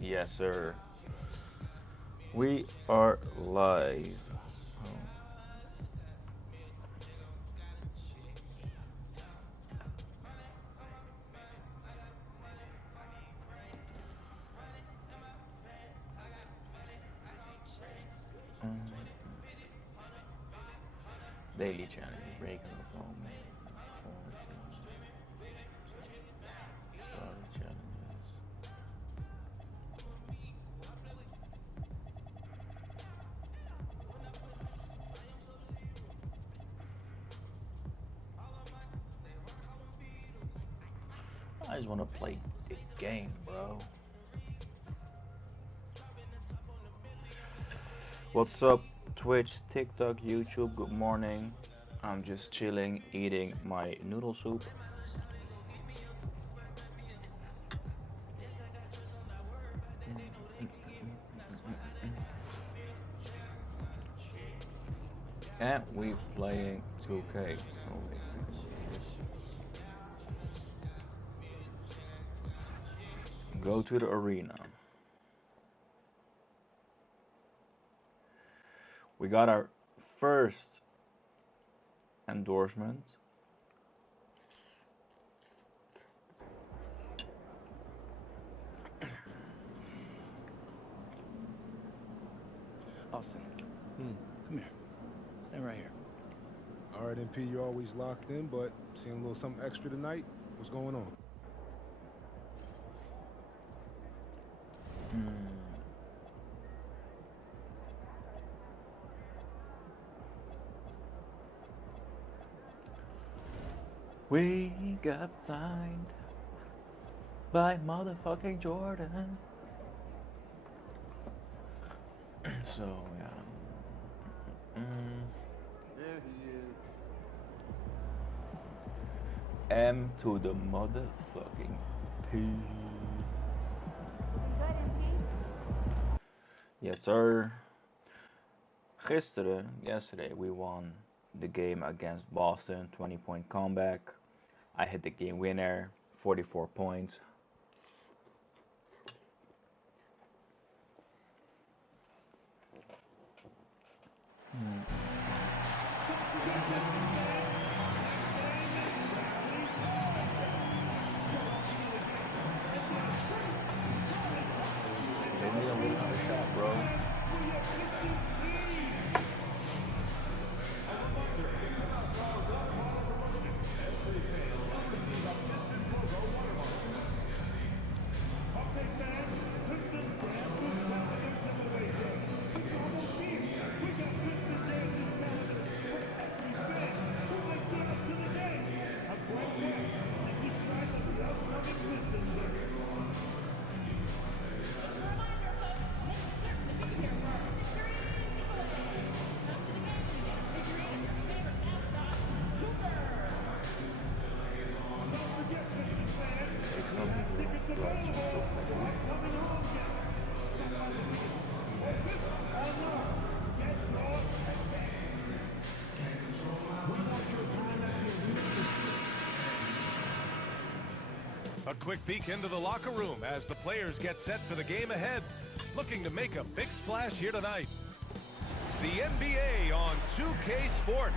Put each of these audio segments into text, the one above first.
Yes, sir. We are live. Oh. Um, Daily challenge, breaking up all men. Starter challenges. I just want to play a game, bro. What's up, Twitch, TikTok, YouTube? Good morning. I'm just chilling, eating my noodle soup. And we playing 2K. Oh, wait. Go to the arena. We got our first endorsement. Austin, come here. Stay right here. All right, MP, you're always locked in, but seeing a little something extra tonight. What's going on? We got signed by motherfucking Jordan. So, yeah. There he is. M to the motherfucking P. Good, MP? Yes, sir. Yesterday, we won the game against Boston, 20-point comeback. I hit the game winner, 44 points. Give me a little shot, bro. A quick peek into the locker room as the players get set for the game ahead. Looking to make a big splash here tonight. The NBA on 2K Sports.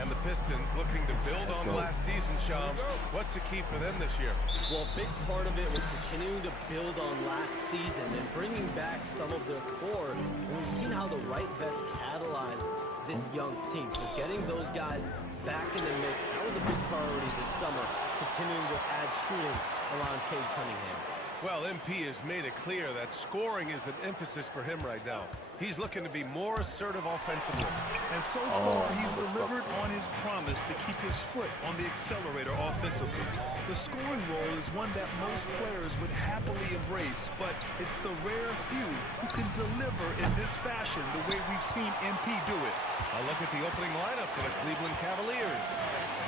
And the Pistons looking to build on last season, Shams. What's the key for them this year? Well, a big part of it was continuing to build on last season and bringing back some of their core. And we've seen how the right vets catalyzed this young team. So getting those guys back in the mix, that was a big priority this summer, continuing to add shooting around Cade Cunningham. Well, MP has made it clear that scoring is an emphasis for him right now. He's looking to be more assertive offensively. And so far, he's delivered on his promise to keep his foot on the accelerator offensively. The scoring role is one that most players would happily embrace, but it's the rare few who can deliver in this fashion the way we've seen MP do it. A look at the opening lineup for the Cleveland Cavaliers.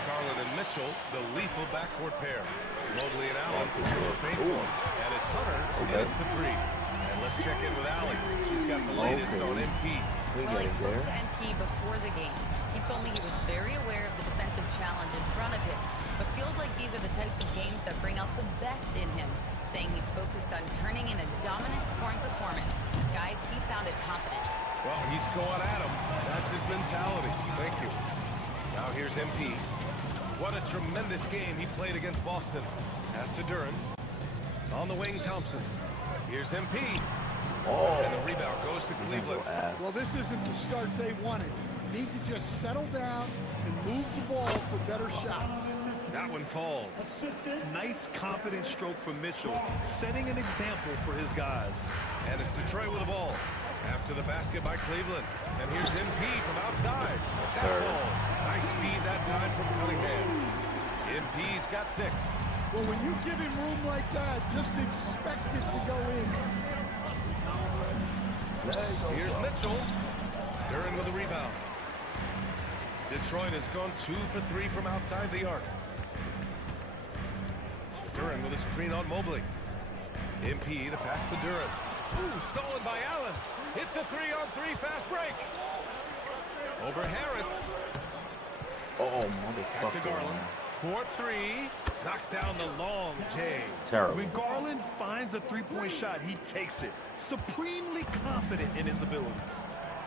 Garland and Mitchell, the lethal backcourt pair. Mobley and Allen control the paint for him. And it's Hunter in for three. And let's check in with Allie. She's got the latest on MP. Well, I spoke to MP before the game. He told me he was very aware of the defensive challenge in front of him, but feels like these are the types of games that bring out the best in him. saying he's focused on turning in a dominant scoring performance. Guys, he sounded confident. Well, he's going at him. That's his mentality. Thank you. Now here's MP. What a tremendous game he played against Boston. Pass to Duran. On the wing, Thompson. Here's MP. Oh, And the rebound goes to Cleveland. Well, this isn't the start they wanted. Need to just settle down and move the ball for better shots. That one falls. Nice, confident stroke from Mitchell, setting an example for his guys. And it's Detroit with the ball. After the basket by Cleveland. And here's MP from outside. That falls. Nice feed that time from Cunningham. MP's got 6. Well, when you give him room like that, just expect it to go in. Here's Mitchell. Duran with a rebound. Detroit has gone 2 for 3 from outside the arc. Duran with a screen on Mobley. MP, the pass to Duran. Ooh, stolen by Allen. It's a 3-on-3 fast break. Over Harris. oh, Back to motherfucker. Garland. 4-3. Knocks down the long J. Terrible. When Garland finds a three-point shot, he takes it. Supremely confident in his abilities.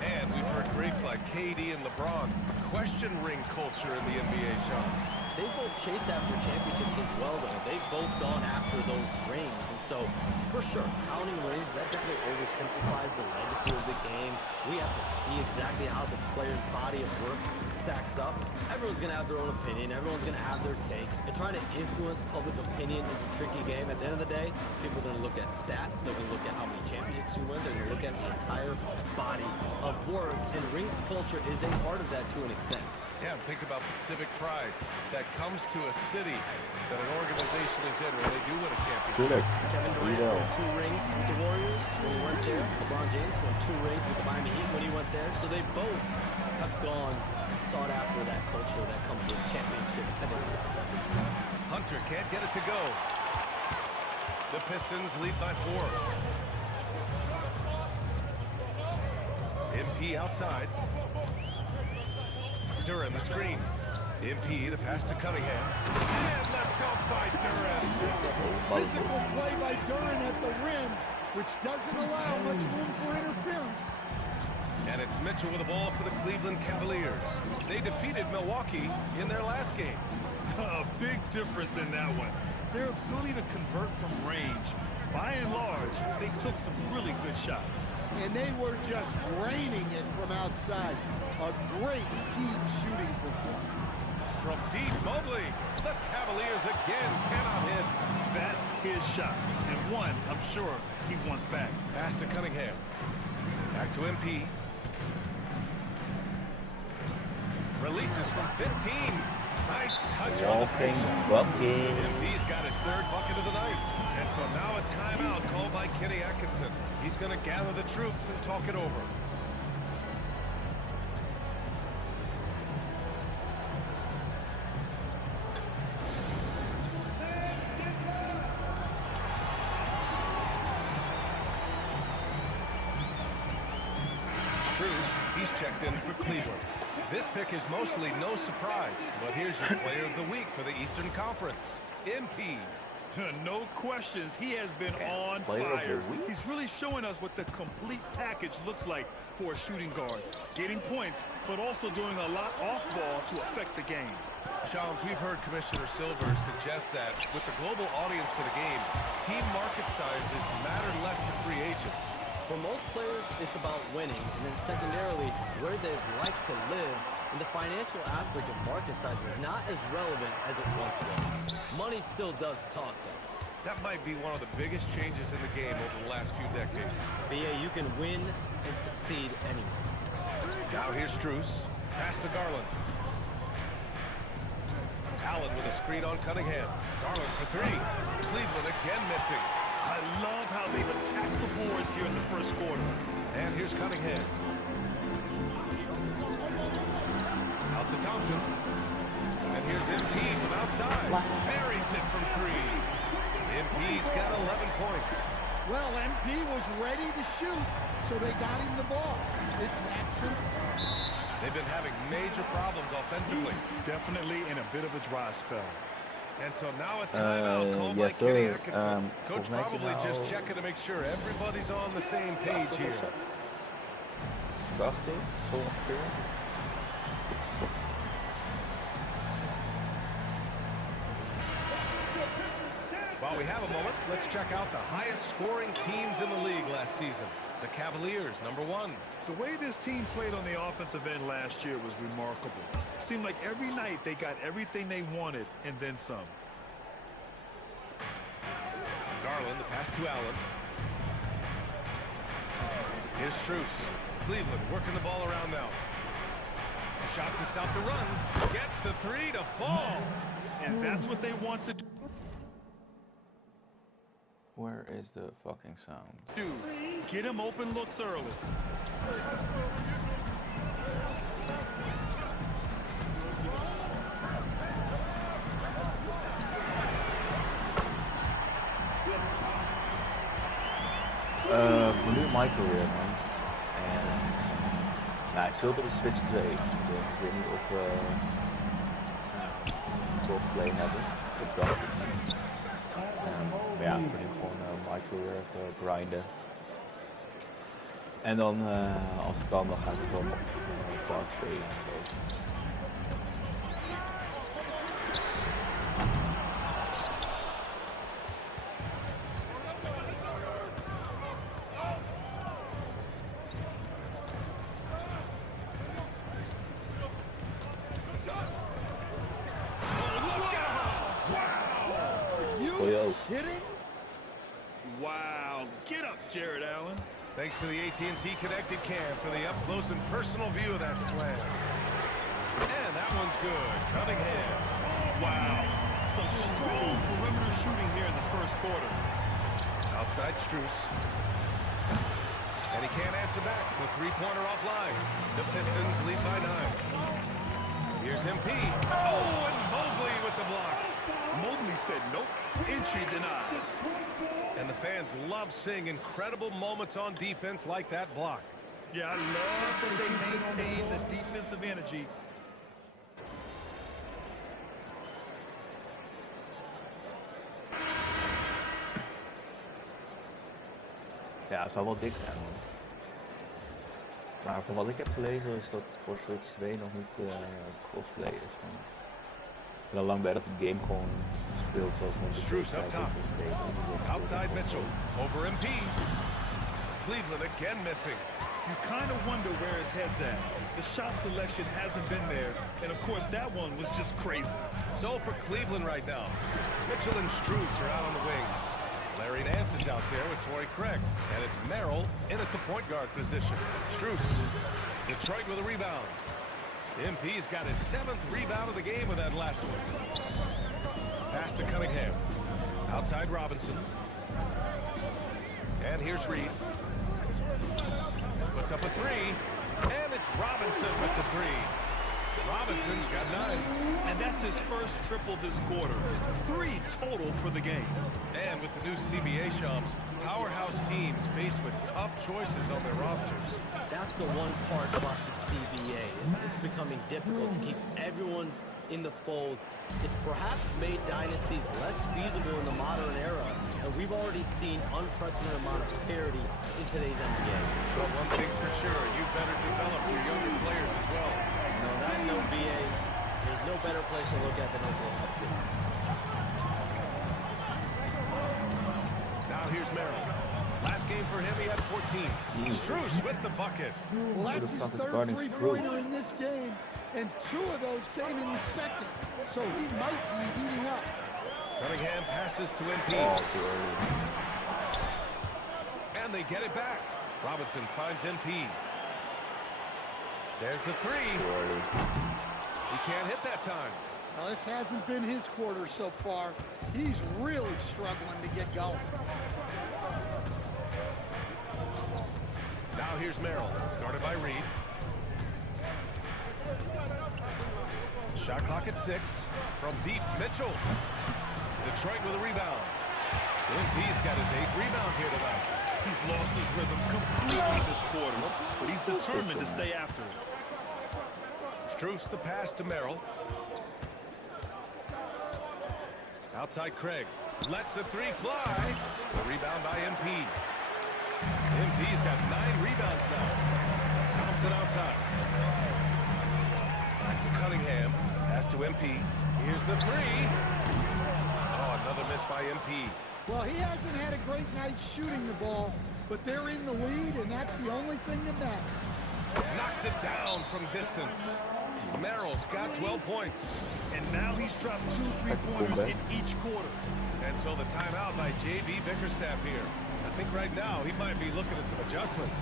And we've heard greats like KD and LeBron question ring culture in the NBA shops. They both chased after championships as well, though. They've both gone after those rings. And so, for sure, counting rings, that definitely oversimplifies the legacy of the game. We have to see exactly how the player's body of work stacks up. Everyone's going to have their own opinion. Everyone's going to have their take. And trying to influence public opinion is a tricky game. At the end of the day, people are going to look at stats. They're going to look at how many championships you win. They're going to look at the entire body of work. And rings culture is a part of that to an extent. Yeah, and think about the civic pride that comes to a city that an organization is in when they do win a championship. Kevin Durant won 2 rings with the Warriors when he went there. LeBron James won 2 rings with the Miami Heat when he went there. So they both have gone and sought after that culture that comes with championship pedigree. Hunter can't get it to go. The Pistons lead by 4. MP outside. Duran the screen. MP the pass to Cunningham. And the dunk by Duran. Physical play by Duran at the rim, which doesn't allow much room for interference. And it's Mitchell with the ball for the Cleveland Cavaliers. They defeated Milwaukee in their last game. A big difference in that one. Their ability to convert from range. By and large, they took some really good shots. And they were just draining it from outside. A great team shooting performance. From deep, Mobley. The Cavaliers again cannot hit. That's his shot, and one I'm sure he wants back. Pass to Cunningham. Back to MP. Releases from 15. Nice touch on the Walking patient. bucket. MP's got his 3rd bucket of the night. And so now a timeout called by Kenny Atkinson. He's going to gather the troops and talk it over. He's checked in for Cleveland. This pick is mostly no surprise, but here's your player of the week for the Eastern Conference, MP. No questions, he has been on Player of the fire. week? He's really showing us what the complete package looks like for a shooting guard. Getting points, but also doing a lot off ball to affect the game. Shams, we've heard Commissioner Silver suggest that with the global audience for the game, team market sizes matter less to free agents. For most players, it's about winning, and then secondarily, where they'd like to live. And the financial aspect of market size is not as relevant as it once was. Money still does talk, though. That might be one of the biggest changes in the game over the last few decades. But yeah, you can win and succeed anywhere. Now here's Strus. Pass to Garland. Allen with a screen on Cunningham. Garland for 3. Cleveland again missing. I love how they've attacked the boards here in the first quarter. And here's Cunningham. Out to Thompson. And here's MP from outside. Buries it from 3. MP's got 11 points. Well, MP was ready to shoot, so they got him the ball. It's that simple. They've been having major problems offensively. Definitely in a bit of a dry spell. And so now a timeout called by Yes Kenny sir. Atkinson. Coach Volgens mij is het probably just nou checking to make sure everybody's on the same page here. 18, zo ongeveer. While we have a moment, let's check out the highest scoring teams in the league last season. The Cavaliers, #1. The way this team played on the offensive end last year was remarkable. Seemed like every night they got everything they wanted and then some. Garland, the pass to Allen. Here's Strus. Cleveland working the ball around now. A shot to stop the run. Gets the three to fall. And that's what they want to do. Where is the fucking sound? Get him open looks early. Voor nu Michael weer, man. En nou, ik zult op de Switch 2 doen. Ik weet niet of we crossplay hebben. Ik dacht het niet. Maar ja, voor nu gewoon Michael weer even grinden. En dan, als het kan, dan ga ik het wel nog Dark spelen en zo. Kidding? Wow. Get up, Jared Allen. Thanks to the AT&T Connected Cam for the up-close and personal view of that slam. And that one's good. Cunningham. Wow. Some strong perimeter shooting here in the first quarter. Outside Strus. And he can't answer back. The three-pointer offline. The Pistons lead by 9. Here's MP. Oh, and Mobley with the block. Mobley said nope. Entry denied. And the fans love seeing incredible moments on defense like that block. Yeah, I love that they maintain the defensive energy. Ja, het zou wel dik zijn, man. Maar van wat ik heb gelezen is dat voor Switch 2 nog niet crossplay is. Man. Ik ben al lang bij dat de game gewoon speelt zoals men de Strus up top. Outside Mitchell. Over MP. Cleveland again missing. You kind of wonder where his head's at. The shot selection hasn't been there. And of course, that one was just crazy. So for Cleveland right now, Mitchell and Strus are out on the wings. Larry Nance is out there with Torrey Craig. And it's Merrill in at the point guard position. Strus. Detroit with a rebound. MP's got his 7th rebound of the game with that last one. Pass to Cunningham. Outside Robinson. And here's Reed. Puts up a three. And it's Robinson with the three. Robinson's got 9. And that's his first triple this quarter. 3 total for the game. And with the new CBA shums, powerhouse teams faced with tough choices on their rosters. That's the one part about the CBA. It's becoming difficult to keep everyone in the fold. It's perhaps made dynasties less feasible in the modern era, and we've already seen unprecedented amount of parity in today's NBA. But one thing's for sure, you better develop your younger players as well. No, that no BA. There's no better place to look at than Oklahoma City. Now here's Merrill. Last game for him, he had 14. Strus with the bucket. Well, that's his third three-pointer in this game, and 2 of those came in the second, so he might be heating up. Cunningham passes to MP. And they get it back. Robinson finds MP. There's the three. He can't hit that time. Now, this hasn't been his quarter so far. He's really struggling to get going. Now here's Merrill, guarded by Reed. Shot clock at 6. From deep, Mitchell. Detroit with a rebound. MP's got his 8th rebound here tonight. He's lost his rhythm completely this quarter, but he's determined to stay after it. Strus the pass to Merrill. Outside Craig. Lets the three fly. The rebound by MP. MP's got 9 rebounds now. Thompson outside. Back to Cunningham. Pass to MP. Here's the three. Oh, another miss by MP. Well, he hasn't had a great night shooting the ball, but they're in the lead, and that's the only thing that matters. Knocks it down from distance. Merrill's got 12 points. And now he's dropped 2 3-pointers in each quarter. And so the timeout by J.B. Bickerstaff here. I think right now he might be looking at some adjustments.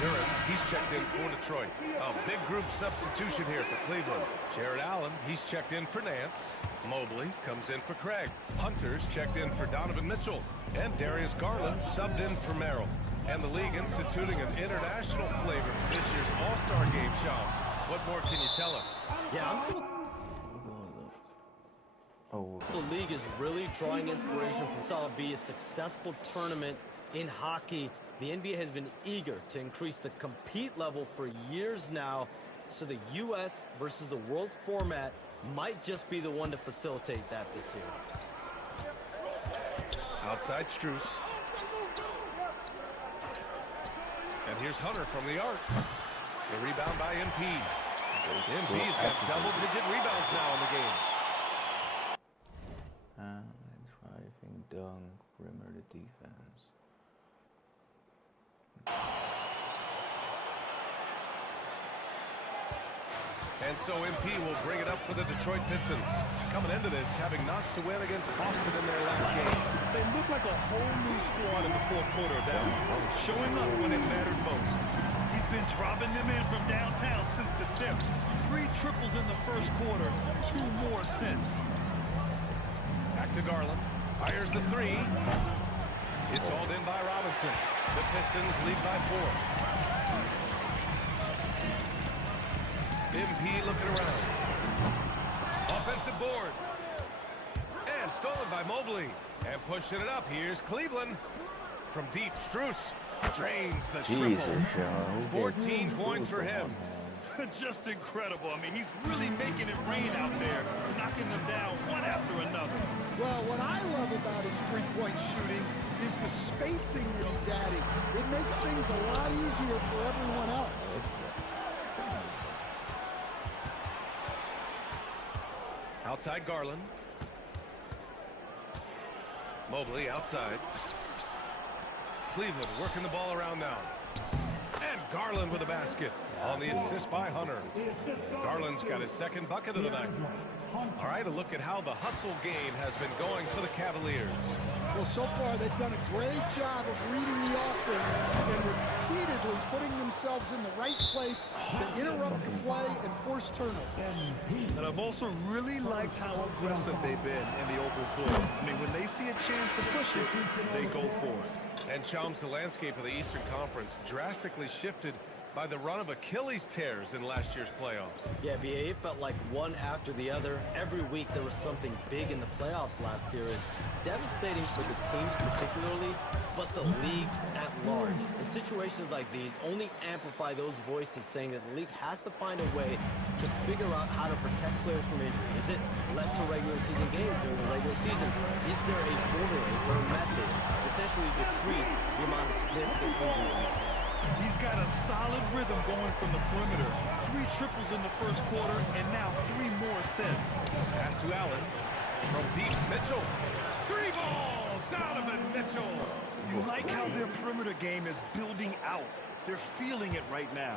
Durant, he's checked in for Detroit. A big group substitution here for Cleveland. Jared Allen, he's checked in for Nance. Mobley comes in for Craig. Hunter's checked in for Donovan Mitchell. And Darius Garland subbed in for Merrill. And the league instituting an international flavor for this year's All-Star Game, Shams. What more can you tell us? Yeah, I'm told Oh, the league is really drawing inspiration from saw it be a successful tournament in hockey. The NBA has been eager to increase the compete level for years now, so the U.S. versus the world format might just be the one to facilitate that this year. Outside Strus. And here's Hunter from the arc. The rebound by MP. MP's got double-digit rebounds now in the game. Driving dunk, perimeter defense. And so MP will bring it up for the Detroit Pistons. Coming into this, having knocks to win against Boston in their last game. They look like a whole new squad in the fourth quarter of that one, showing up when it mattered most. He's been dropping them in from downtown since the tip. 3 triples in the first quarter, 2 more since. Back to Garland. Fires the three. It's hauled in by Robinson. The Pistons lead by 4. MP looking around. Offensive board. And stolen by Mobley. And pushing it up. Here's Cleveland. From deep, Strus drains the triple. 14 points for him. Just incredible. I mean, he's really making it rain out there, knocking them down one after another. Well, what I love about his three-point shooting is the spacing that he's adding. It makes things a lot easier for everyone else. Outside Garland. Mobley outside. Cleveland working the ball around now. And Garland with a basket on the assist by Hunter. Garland's got his second bucket of the night. All right, a look at how the hustle game has been going for the Cavaliers. Well, so far they've done a great job of reading the offense and repeatedly putting themselves in the right place to interrupt the play and force turnovers. And I've also really liked how aggressive they've been in the open floor. I mean, when they see a chance to push it, they go for it. And Chums, the landscape of the Eastern Conference drastically shifted by the run of Achilles tears in last year's playoffs. Yeah, BA, it felt like one after the other. Every week there was something big in the playoffs last year, and devastating for the teams particularly, but the league at large. In situations like these, only amplify those voices saying that the league has to find a way to figure out how to protect players from injury. Is it lesser regular season games during the regular season? Is there a formula? Is there a method to potentially decrease the amount of significant injuries? He's got a solid rhythm going from the perimeter. 3 triples in the first quarter, and now 3 more since. Pass to Allen. From deep, Mitchell. 3-ball! Donovan Mitchell! You like how their perimeter game is building out. They're feeling it right now.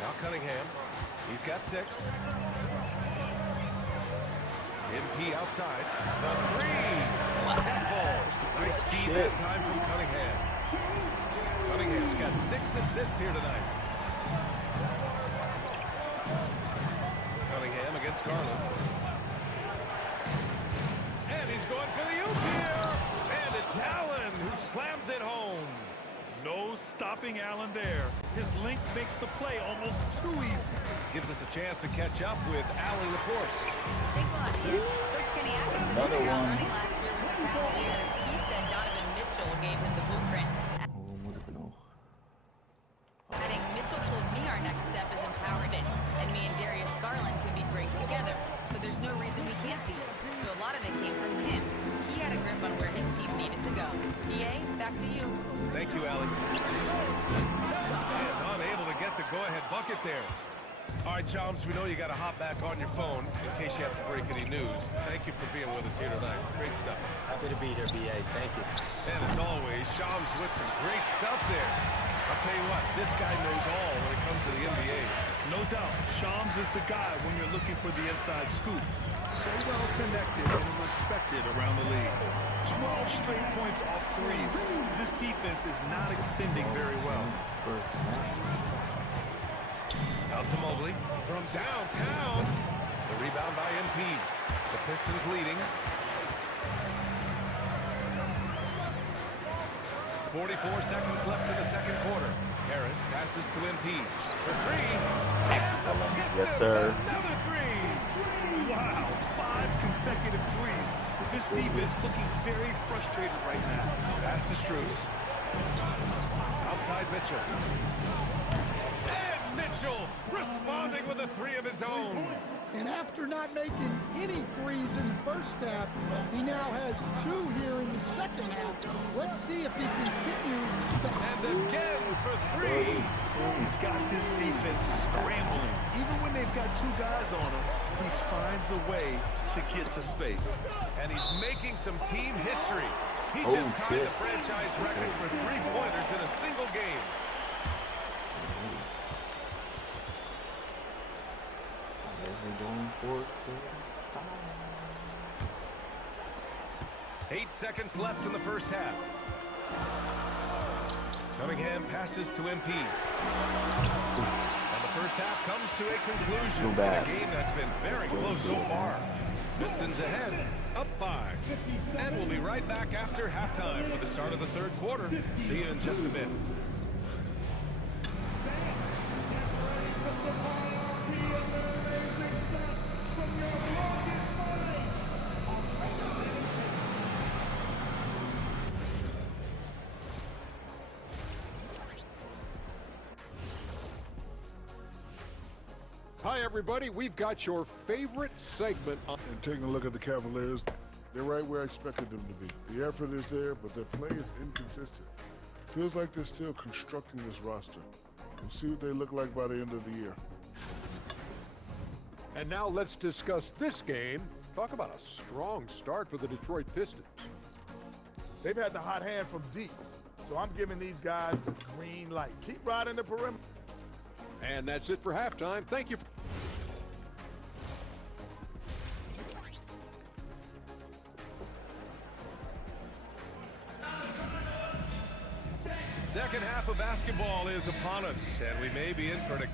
Now Cunningham. He's got 6. MP outside. The 3! That falls. Nice feed that time from Cunningham. Cunningham's got 6 assists here tonight. Cunningham against Garland. And he's going for the oop here. And it's Allen who slams it home. No stopping Allen there. His length makes the play almost too easy. Gives us a chance to catch up with Allie LaForce. Thanks a lot, Ian. Coach Kenny Atkinson hit the ground running last year with the Cavaliers. He said Donovan Mitchell gave him the blueprint. Hoe moet ik er nog? Adding Mitchell told me our our next step is empowerment, and me and Darius Garland can be great together. So there's no reason we can't be. So a lot of it came from him. He had a grip on where his team needed to go. EA, back to you. Thank you, Allie. And unable to get the go-ahead bucket there. All right, Chums, we know you got to hop back on your phone in case you have to break any news. Thank you for being with us here tonight. Great stuff. Happy to be here, BA. Thank you. And as always, Shams with some great stuff there. I'll tell you what, this guy knows all when it comes to the NBA. No doubt, Shams is the guy when you're looking for the inside scoop. So well connected and respected around the league. 12 straight points off threes. This defense is not extending very well. Out to Mobley from downtown. The rebound by MP. The Pistons leading. 44 seconds left in the second quarter. Harris passes to MP for three. And the Pistons, yes, sir. Another three. Wow, 5 consecutive threes. This defense looking very frustrated right now. Pass to Strus. Outside Mitchell. And Mitchell responding with a three of his own. And after not making any threes in the first half, he now has 2 here in the second half. Let's see if he continues to... And again for three. He's got this defense scrambling. Even when they've got 2 guys on him, he finds a way to get to space. And he's making some team history. He just tied the franchise record for three-pointers in a single game. We're going for 8 seconds left in the first half. Cunningham passes to MP. And the first half comes to a conclusion in a game that's been very close so far. Pistons ahead, up 5. And we'll be right back after halftime for the start of the third quarter. See you in just a bit. Hi, everybody. We've got your favorite segment on. And taking a look at the Cavaliers, they're right where I expected them to be. The effort is there, but their play is inconsistent. Feels like they're still constructing this roster. We'll see what they look like by the end of the year. And now let's discuss this game. Talk about a strong start for the Detroit Pistons. They've had the hot hand from deep, so I'm giving these guys the green light. Keep riding the perimeter. And that's it for halftime. Thank you. Second half of basketball is upon us, and we may be in for an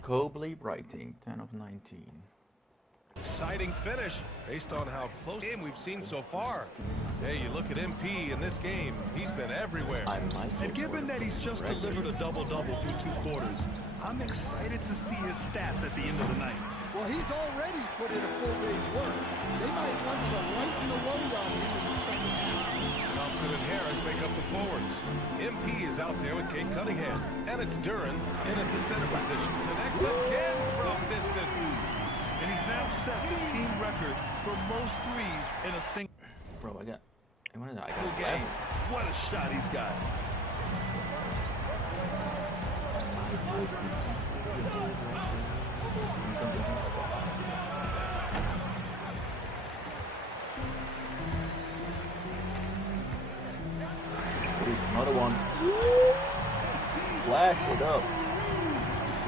Kobley Bryting, 10 of 19. exciting finish based on how close game we've seen so far. Hey, you look at MP in this game, he's been everywhere. And given that he's just delivered a double-double through 2 quarters, I'm excited to see his stats at the end of the night. Well, he's already put in a full day's work. They might want to lighten the load on him in the second half. Thompson and Harris make up the forwards. MP is out there with Kate Cunningham. And it's Duran in at the center position. Connects again from distance. And he's now set the team record for most threes in a single Bro, I got game. What a shot he's got. Another one. Flash it up.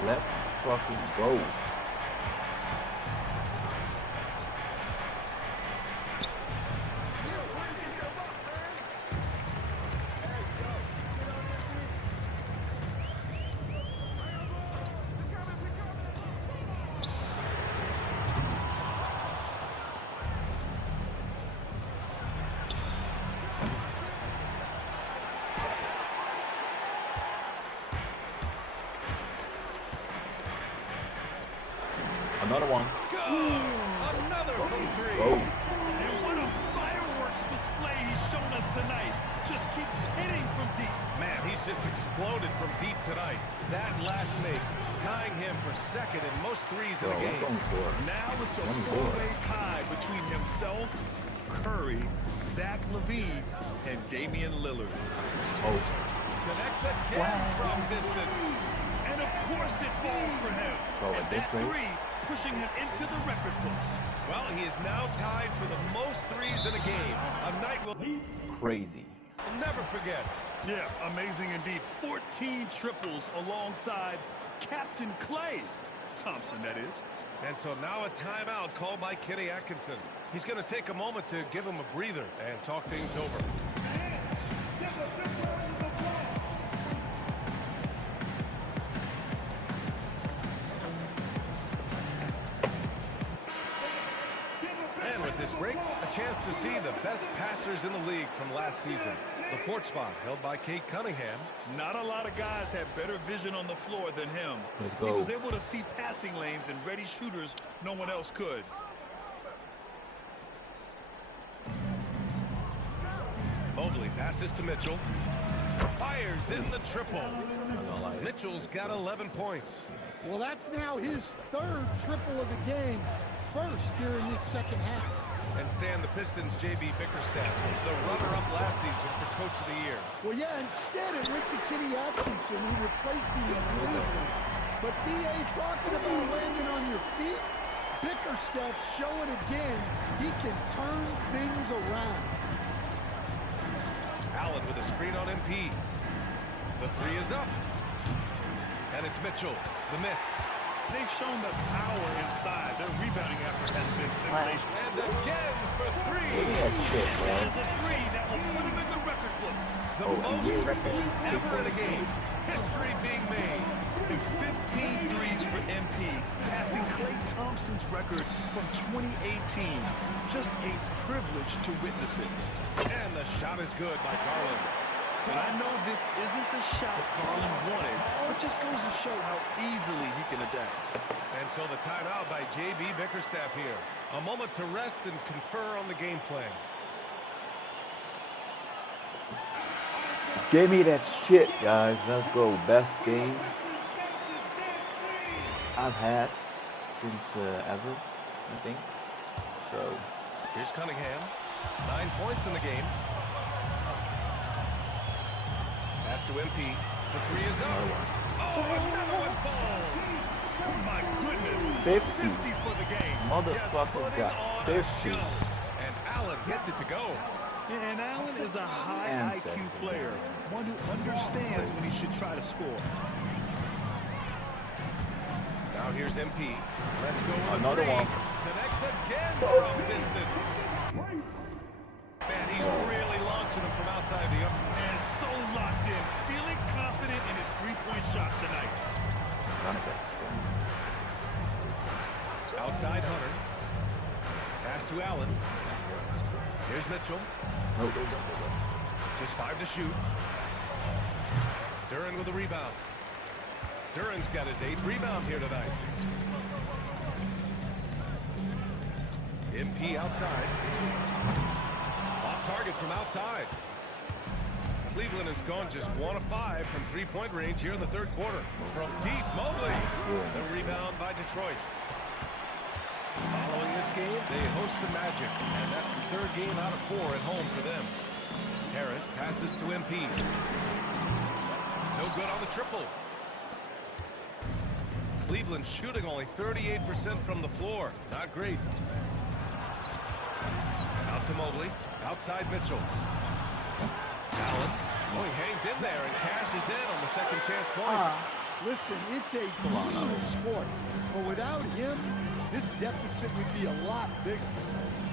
Let's fucking go. Another one. Another from 3. Go. And what a fireworks display he's shown us tonight. Just keeps hitting from deep. Man, he's just exploded from deep tonight. That last make ties tying him for second in most threes in Bro, the what's game. going for? Now it's a One four-way tie between himself, Curry, Zach LaVine, and Damian Lillard. Oh, Connects again from distance. And of course it falls for him. Bro, And at this that rate? three pushing him into the record books. Well, he is now tied for the most threes in a game. A night we'll crazy. never forget. Yeah, amazing indeed. 14 triples alongside Captain Klay Thompson, that is. And so now a timeout called by Kenny Atkinson. He's going to take a moment to give him a breather and talk things over. And with this break, a chance to see the best passers in the league from last season. The fourth spot held by Kate Cunningham. Not a lot of guys have better vision on the floor than him. Let's He go. was able to see passing lanes and ready shooters no one else could. Mobley passes to Mitchell. Fires in the triple. I'm not gonna lie. Mitchell's got 11 points. Well, that's now his third triple of the game, first here in this second half. And Stan, the Pistons' J.B. Bickerstaff, the runner-up last season for Coach of the Year. Well, yeah, instead it went to Kenny Atkinson, who replaced him in Cleveland. But B.A. talking about landing on your feet, Bickerstaff showing again he can turn things around. Allen with a screen on MP. The three is up. And it's Mitchell. The miss. They've shown the power inside. Their rebounding effort has been sensational. And again for three. Look at that shit, bro. That is a three that will put him in the record books. The Oh, most yeah. triples ever in a game. History being made. And 15 threes for MP, passing Klay Thompson's record from 2018. Just a privilege to witness it. And the shot is good by Garland. And I know this isn't the shot Garland wanted, but just goes to show how easily he can adapt. And so the timeout by J.B. Bickerstaff here. A moment to rest and confer on the game plan. Give me that shit, guys. Let's go. Best game I've had since ever, I think. So, Here's Cunningham. 9 points in the game. Pass to MP. The three is up. Oh, another one falls. Oh my goodness. 50. 50 for the game. Motherfucker got 50. And Allen gets it to go. And Allen is a high And IQ second. player, one who understands when he should try to score. Now here's MP. Let's go with Another three. one. Connects again from distance. And he's really launching them from outside the arc. And so locked in, feeling confident in his three-point shot tonight. Outside Hunter. Pass to Allen. Here's Mitchell. no. Just 5 to shoot. Duran with a rebound. Duran's got his 8th rebound here tonight. MP outside. Off target from outside. Cleveland has gone just 1 of 5 from three-point range here in the third quarter. From deep, Mobley. The rebound by Detroit. Following this game, they host the Magic, and that's the third game out of 4 at home for them. Harris passes to MP. No good on the triple. Cleveland shooting only 38% from the floor. Not great. Out to Mobley. Outside Mitchell. Allen. Oh, he hangs in there and cashes in on the second chance points. Listen, it's a team sport, but without him, this deficit would be a lot bigger.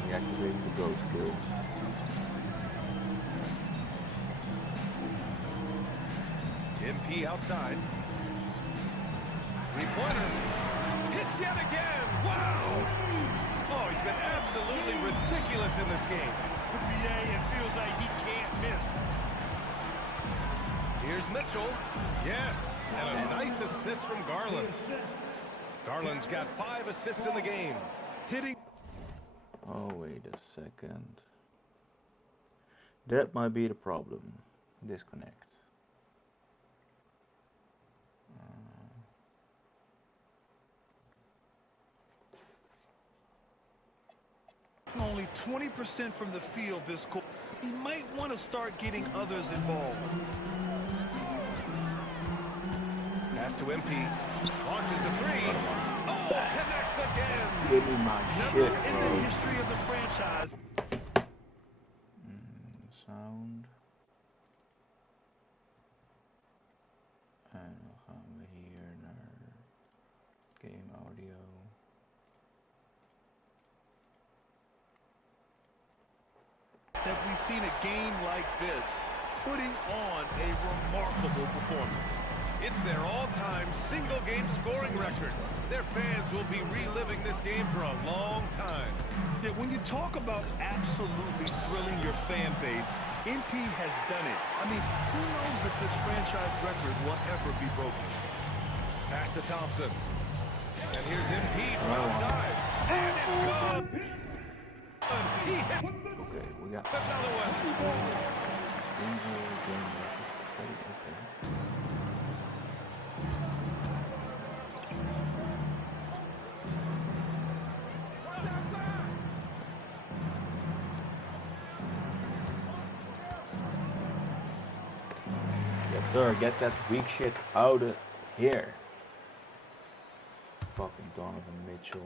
He activated the go still. MP outside. Three-pointer. Hits yet again. Wow. Oh, he's been absolutely ridiculous in this game. With BA, it feels like he can't miss. Here's Mitchell. Yes. And a nice assist from Garland. Garland's got 5 assists in the game. Hitting. Oh, wait a second. That might be the problem. Disconnect. with 20% from the field this quarter. He might want to start getting others involved. Pass to MP. Launches a three. Oh, connects again. Give me my Never shit, in bro. the history of the franchise. Sound. En dan gaan we hier naar game audio. Have we seen a game like this, putting on a remarkable performance? It's their all-time single-game scoring record. Their fans will be reliving this game for a long time. Yeah, when you talk about absolutely thrilling your fan base, MP has done it. I mean, who knows if this franchise record will ever be broken? Pass to Thompson. And here's MP from outside. And it's gone. He hits Okay, we got another one. Yes, sir. Get that weak shit out of here. Fucking Donovan Mitchell.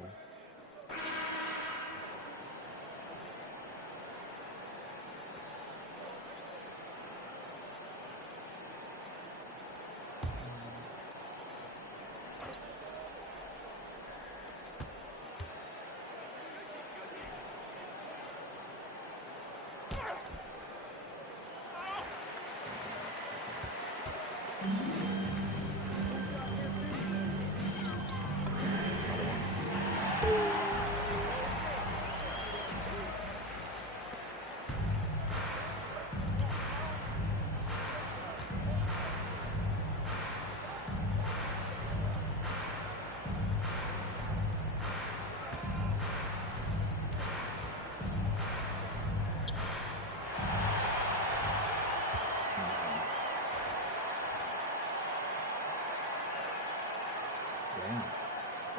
Damn.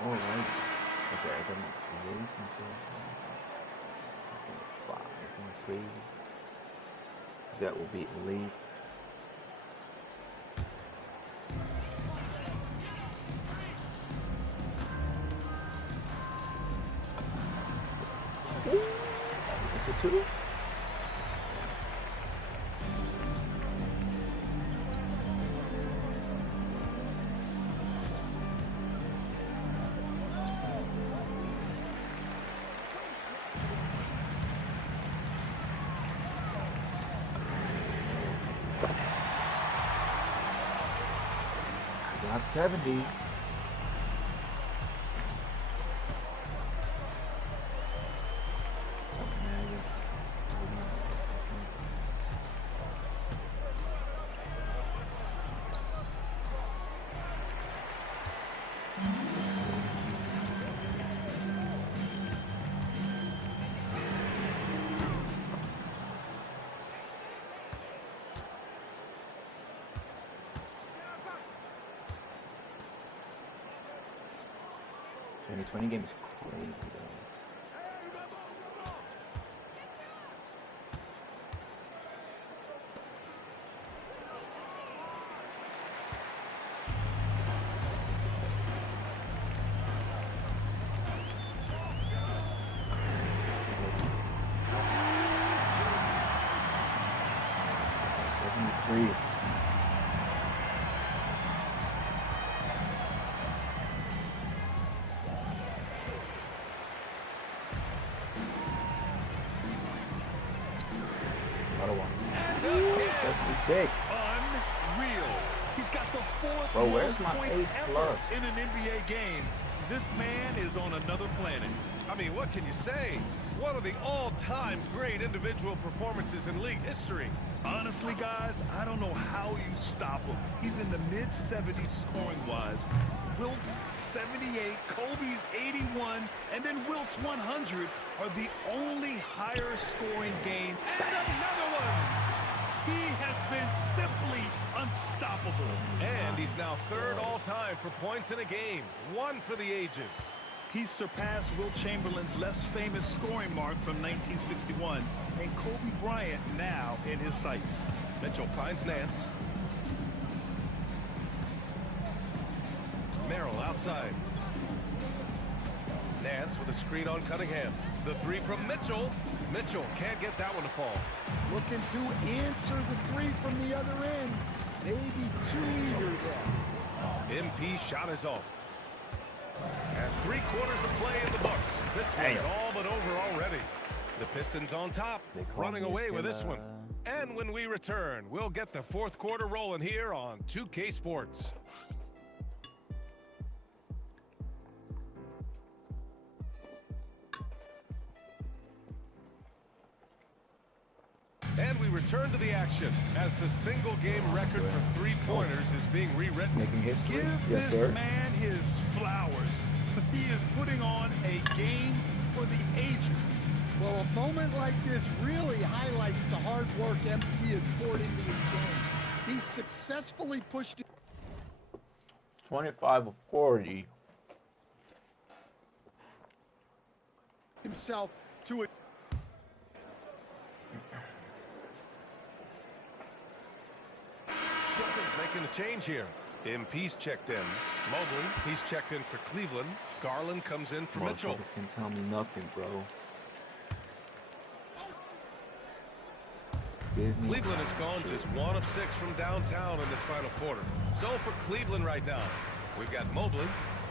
Alright. Okay, I got my 8 5 and 3. That will be elite. It's a 2. Got 70. The 20 game is crazy though. Six. Unreal. He's got the 4th Bro, most where's my points 8 ever plus? in an NBA game. This man is on another planet. I mean, what can you say? One of the all-time great individual performances in league history. Honestly, guys, I don't know how you stop him. He's in the mid-70s scoring-wise. Wilt's 78, Kobe's 81, and then Wilt's 100 are the only higher-scoring game. And another one! He has been simply unstoppable. And he's now 3rd all-time for points in a game. 1 for the ages. He's surpassed Wilt Chamberlain's less famous scoring mark from 1961, and Kobe Bryant now in his sights. Mitchell finds Nance. Merrill outside. Nance with a screen on Cunningham. The three from Mitchell. Mitchell can't get that one to fall. Looking to answer the three from the other end. Maybe too eager there. MP shot is off. And 3/4 of play in the books. This one's all but over already. The Pistons on top, running away with this one. And when we return, we'll get the fourth quarter rolling here on 2K Sports. And we return to the action as the single game record for three-pointers is being rewritten. Making history. Give Yes, this sir. man his flowers. He is putting on a game for the ages. Well, a moment like this really highlights the hard work MP has poured into his game. He's successfully pushed 25 of 40. himself to a Pistons making a change here. MP's checked in. Mobley, he's checked in for Cleveland. Garland comes in for Mitchell. Motherfuckers can tell me nothing, bro. Cleveland has gone just 1 of 6 from downtown in this final quarter. So for Cleveland right now, we've got Mobley.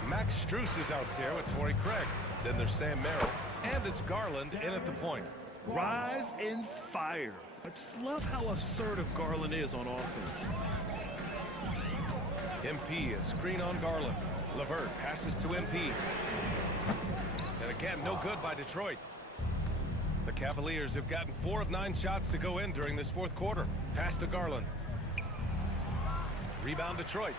Max Strus is out there with Torrey Craig. Then there's Sam Merrill. And it's Garland in at the point. Rise and fire. I just love how assertive Garland is on offense. MP, a screen on Garland. LeVert passes to MP. And again, no good by Detroit. The Cavaliers have gotten 4 of 9 shots to go in during this fourth quarter. Pass to Garland. Rebound Detroit.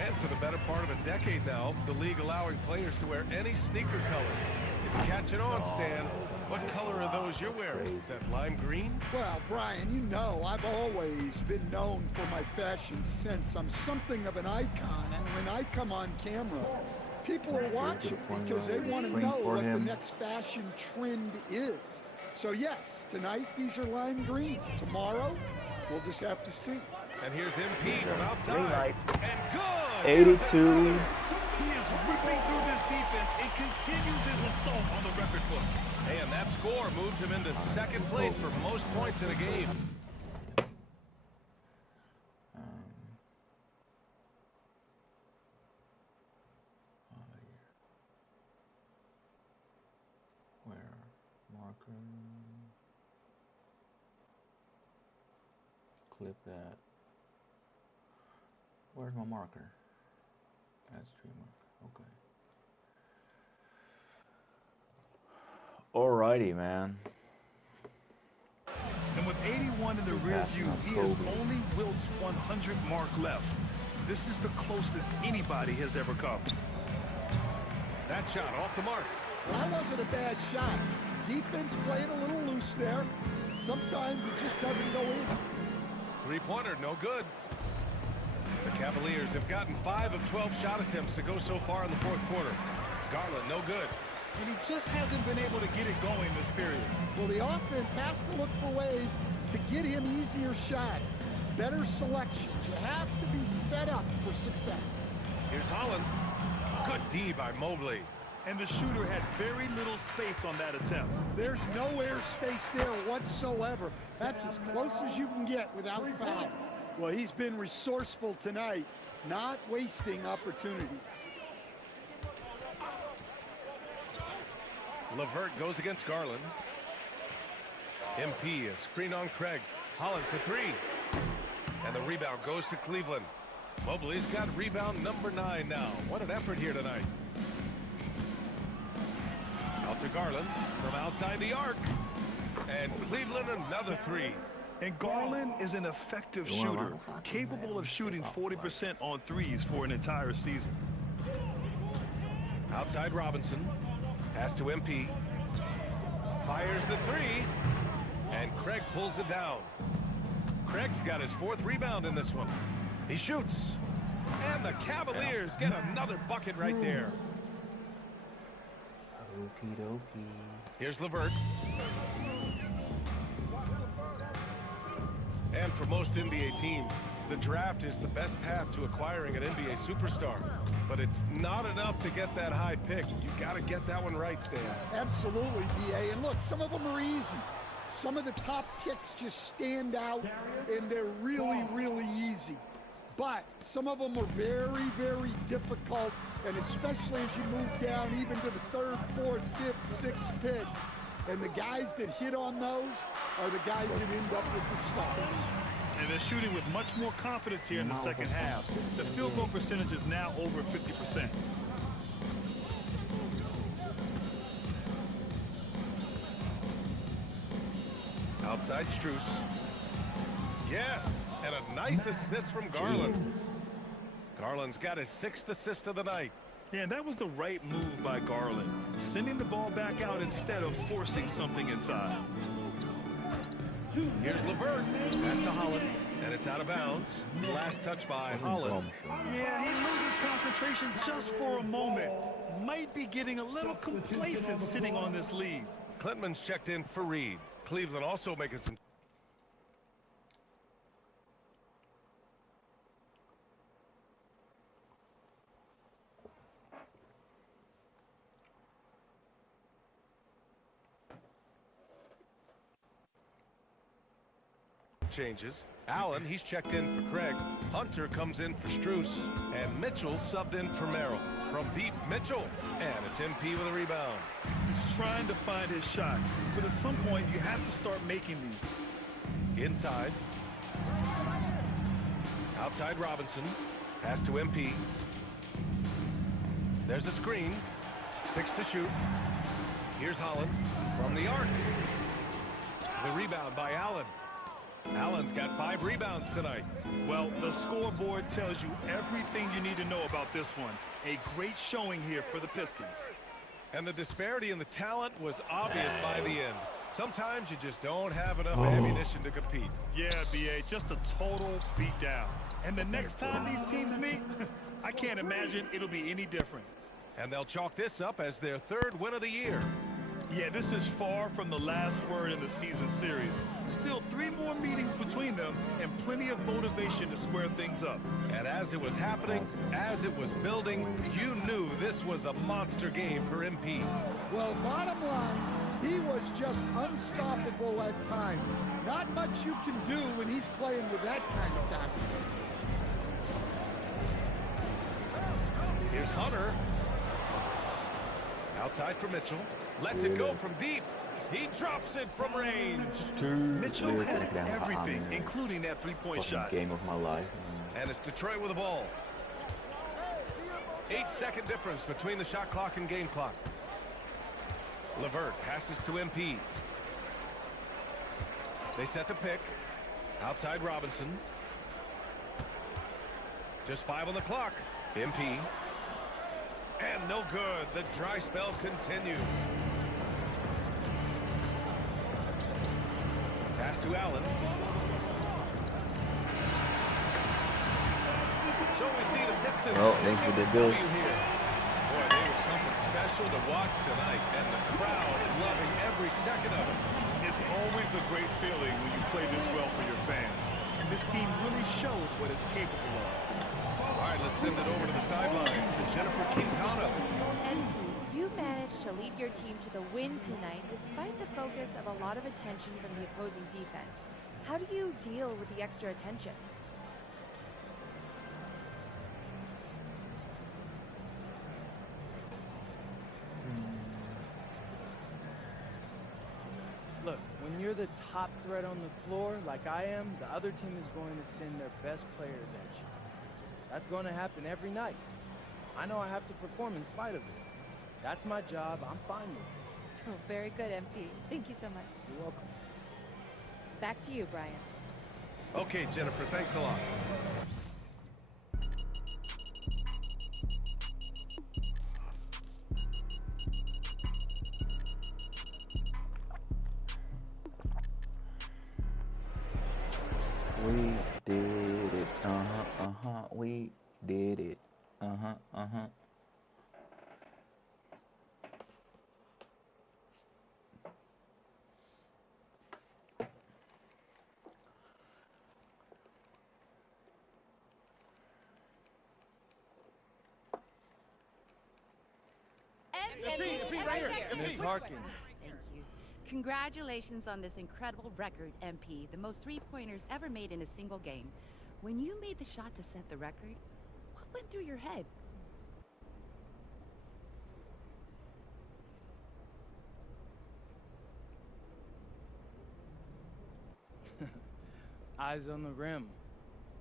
And for the better part of a decade now, the league allowing players to wear any sneaker color. It's catching on, Stan. What color are those you're wearing? Is that lime green? Well, Brian, you know I've always been known for my fashion sense. I'm something of an icon, and when I come on camera, people are watching because they want to know what the next fashion trend is. So yes, tonight these are lime green. Tomorrow, we'll just have to see. And here's MP from outside. And good! 82. He is ripping through this defense and continues his assault on the record book. Hey, and that score moves him into second place for most points in a game. Where? Marker. Clip that. Where's my marker? That's tree marker. Okay. Alrighty, man. And with 81 in the rear view, he has only Wilt's 100 mark left. This is the closest anybody has ever come. That shot off the mark. Well, that wasn't a bad shot. Defense playing a little loose there. Sometimes it just doesn't go in. Three-pointer, no good. The Cavaliers have gotten 5 of 12 shot attempts to go so far in the fourth quarter. Garland, no good. And he just hasn't been able to get it going this period. Well, the offense has to look for ways to get him easier shots, better selections. You have to be set up for success. Here's Holland. Good D by Mobley. And the shooter had very little space on that attempt. There's no airspace there whatsoever. That's as close as you can get without fouls. Well, he's been resourceful tonight, not wasting opportunities. LeVert goes against Garland. MP, a screen on Craig. Holland for 3. And the rebound goes to Cleveland. Mobley's got rebound number 9 now. What an effort here tonight. Out to Garland from outside the arc. And Cleveland another 3. And Garland is an effective shooter, capable of shooting 40% on threes for an entire season. Outside Robinson. Pass to MP. Fires the 3. And Craig pulls it down. Craig's got his 4th rebound in this one. He shoots. And the Cavaliers get another bucket right there. Okie dokie. Here's LeVert. And for most NBA teams, the draft is the best path to acquiring an NBA superstar. But it's not enough to get that high pick. You got to get that one right, Stan. Absolutely, BA. And look, some of them are easy. Some of the top picks just stand out, and they're really, really easy. But some of them are very, very difficult, and especially as you move down even to the 3rd, 4th, 5th, 6th pick. And the guys that hit on those are the guys that end up with the stars. And they're shooting with much more confidence here in the second half. The field goal percentage is now over 50%. Outside Strus. Yes, and a nice assist from Garland. Garland's got his 6th assist of the night. Yeah, that was the right move by Garland, sending the ball back out instead of forcing something inside. Here's LeVert. Pass to Holland, and it's out of bounds. Last touch by Holland. Yeah, he loses concentration just for a moment. Might be getting a little complacent sitting on this lead. Klintman's checked in for Reed. Cleveland also making some... changes. Allen, he's checked in for Craig. Hunter comes in for Strus. And Mitchell subbed in for Merrill. From deep, Mitchell. And it's MP with a rebound. He's trying to find his shot, but at some point you have to start making these. Inside. Outside Robinson. Pass to MP. There's a screen. 6 to shoot. Here's Holland from the arc. The rebound by Allen. Allen's got 5 rebounds tonight. Well, the scoreboard tells you everything you need to know about this one. A great showing here for the Pistons. And the disparity in the talent was obvious by the end. Sometimes you just don't have enough ammunition to compete. Yeah, BA, just a total beatdown. And the next time these teams meet, I can't imagine it'll be any different. And they'll chalk this up as their 3rd win of the year. Yeah, this is far from the last word in the season series. Still 3 more meetings between them and plenty of motivation to square things up. And as it was happening, as it was building, you knew this was a monster game for MP. Well, bottom line, he was just unstoppable at times. Not much you can do when he's playing with that kind of confidence. Here's Hunter. Outside for Mitchell. Lets it go from deep. He drops it from range. Mitchell has everything, including that 3-point shot. Game of my life. And it's Detroit with the ball. 8-second difference between the shot clock and game clock. LeVert passes to MP. They set the pick. Outside Robinson. Just 5 on the clock. MP. And no good. The dry spell continues. Pass to Allen. So we see the Pistons. Oh, thanks for the Bills. Here. Boy, they were something special to watch tonight, and the crowd loving every second of it. It's always a great feeling when you play this well for your fans. And this team really showed what it's capable of. All right, let's send it over to the sidelines to Jennifer Quintana. MP, you managed to lead your team to the win tonight despite the focus of a lot of attention from the opposing defense. How do you deal with the extra attention? Look, when you're the top threat on the floor, like I am, the other team is going to send their best players at you. That's going to happen every night. I know I have to perform in spite of it. That's my job. I'm fine with it. Oh, very good, MP. Thank you so much. You're welcome. Back to you, Brian. Okay, Jennifer, thanks a lot. We did it. We Did it. Uh-huh, uh-huh. Miss Harkins. Thank you. Congratulations on this incredible record, MP. The most three-pointers ever made in a single game. When you made the shot to set the record, what went through your head? Eyes on the rim.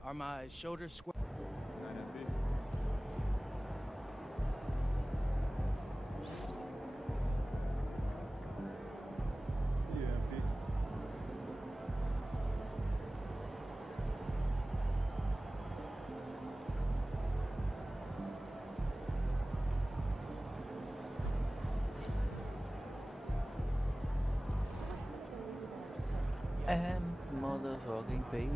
Are my shoulders square? Motherfucking baby.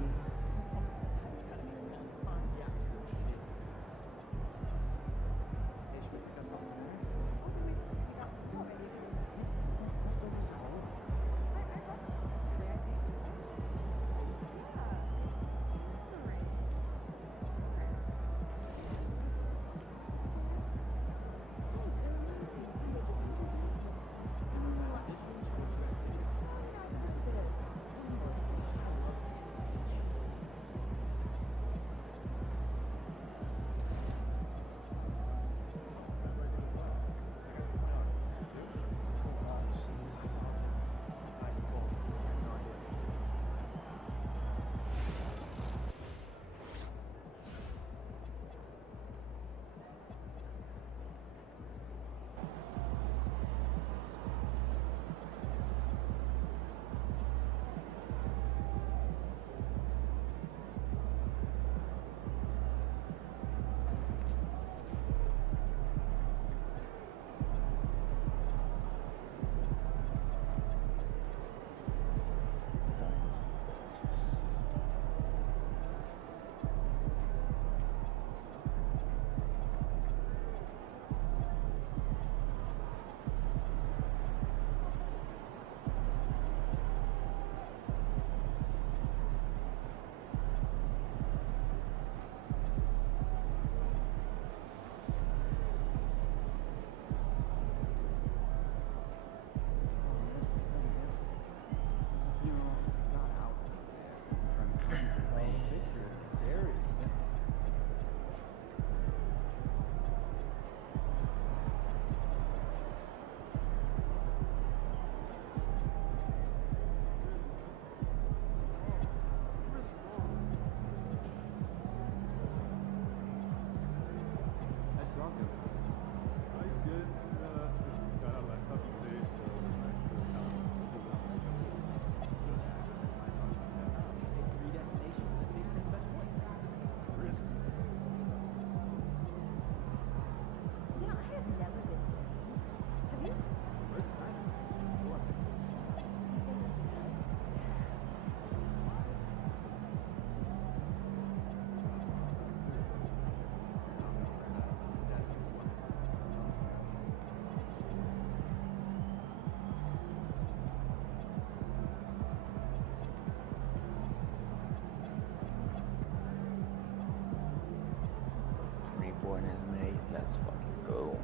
One is made. Let's fucking go.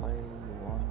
Play one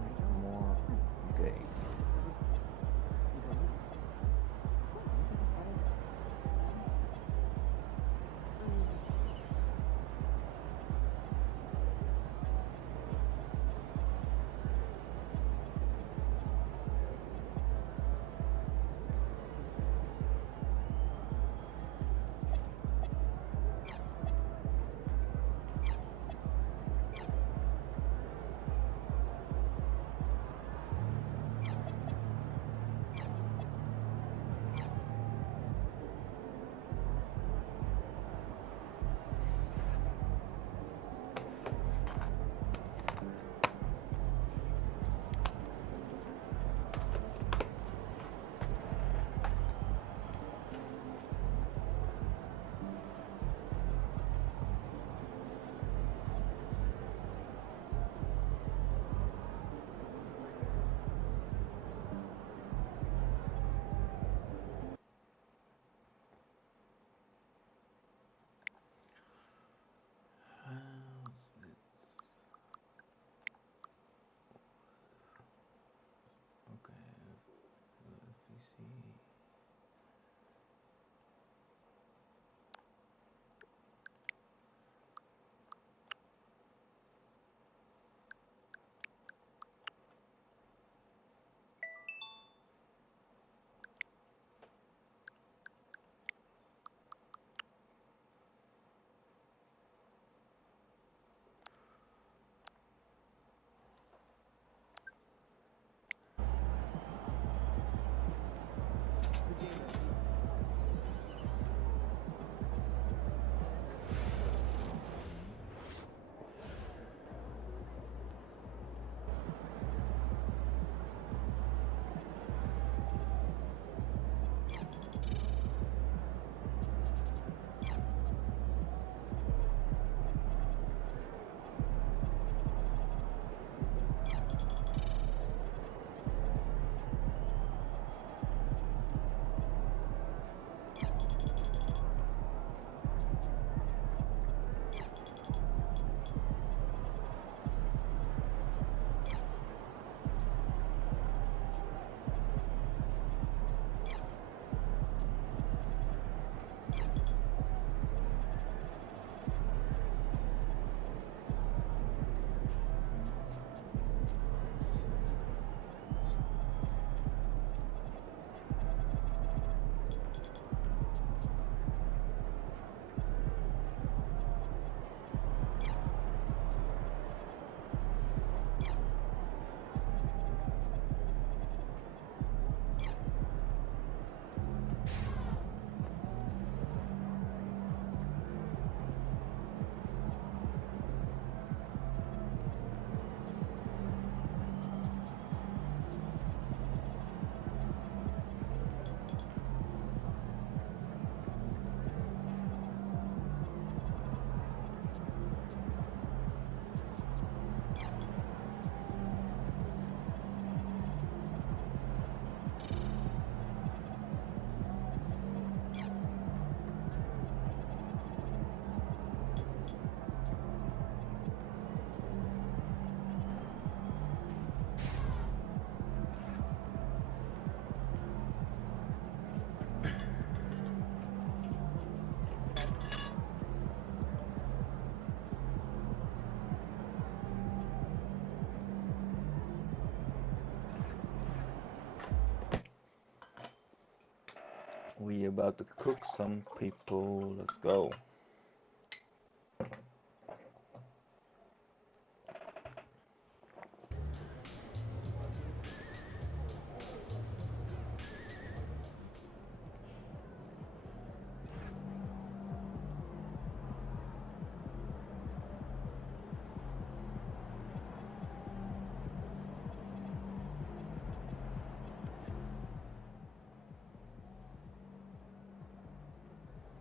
We about to cook some people. Let's go.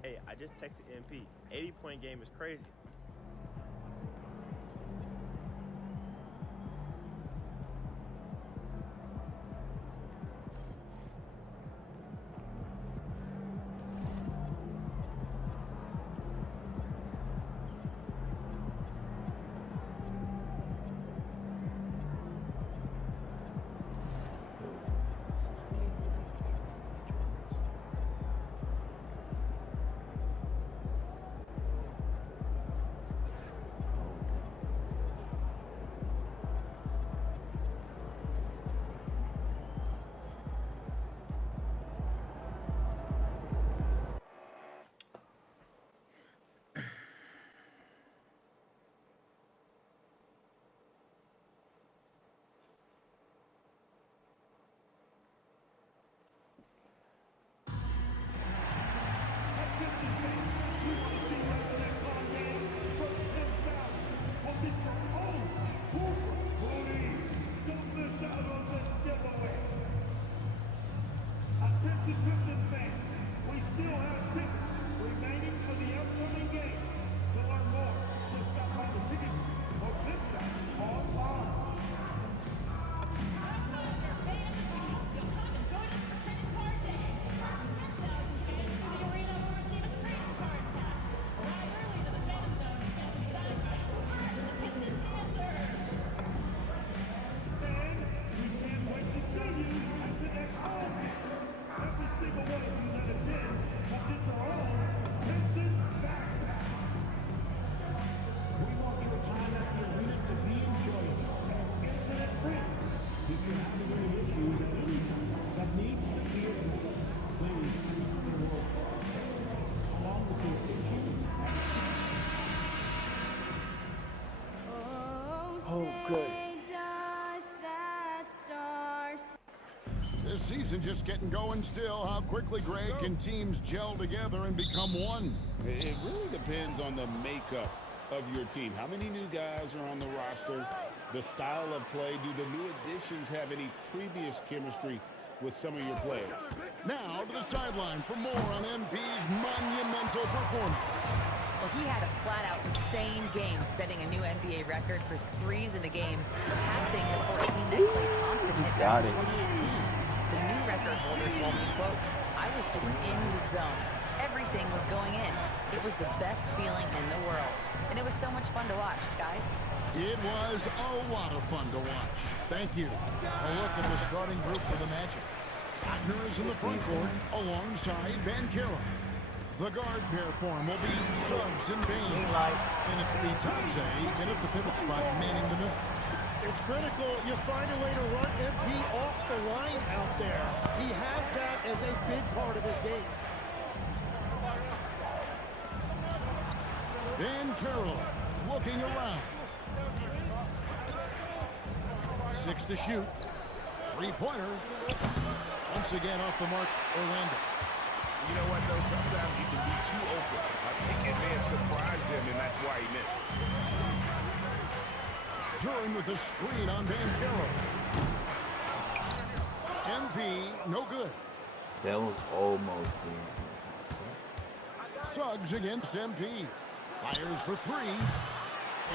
Hey, I just texted MP. 80-point game is crazy. This season just getting going still. How quickly, Greg, can teams gel together and become one? It really depends on the makeup of your team. How many new guys are on the roster? The style of play. Do the new additions have any previous chemistry with some of your players? Now to the sideline for more on MP's monumental performance. Well, he had a flat-out insane game, setting a new NBA record for threes in a game, passing the 14 that Klay Thompson hit back in 2018. The new record holder told me, quote, "I was just in the zone. Everything was going in. It was the best feeling in the world. And it was so much fun to watch, guys." It was a lot of fun to watch. Thank you. A look at the starting group for the Magic. Wagner is in the front court alongside Banchero. The guard pair for him will be Suggs and Bain. And it's Bitadze in at the pivot spot, manning the middle. It's critical you find a way to run MP off the line out there. He has that as a big part of his game. Banchero looking around. 6 to shoot. Three-pointer. Once again off the mark, Orlando. You know what, though? Sometimes you can be too open. I think it may have surprised him, and that's why he missed. Duran with a screen on Banchero. MP, no good. That was almost Suggs against MP. Fires for three.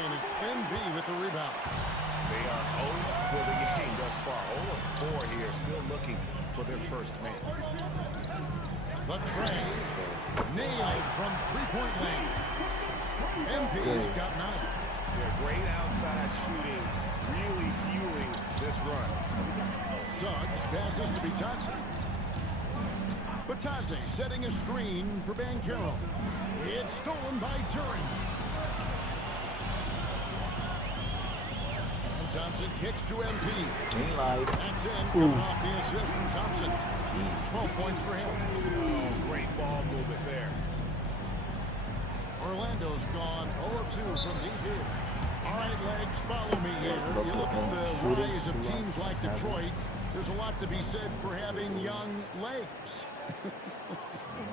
And it's MP with the rebound. They are 0 for the game thus far. 0 of 4 here, still looking for their first man. The tray, nailed from three-point lane. MP's got 9. Yeah, great outside shooting, really fueling this run. Suggs passes to Bitadze. Bitadze setting a screen for Banchero. It's stolen by Duran. Thompson kicks to MP. Green light. That's in, coming off the assist from Thompson. 12 points for him. Oh, great ball movement there. Orlando's gone 0-2 from deep here. All right, legs, follow me here. You look at the rise of teams like Detroit. There's a lot to be said for having young legs.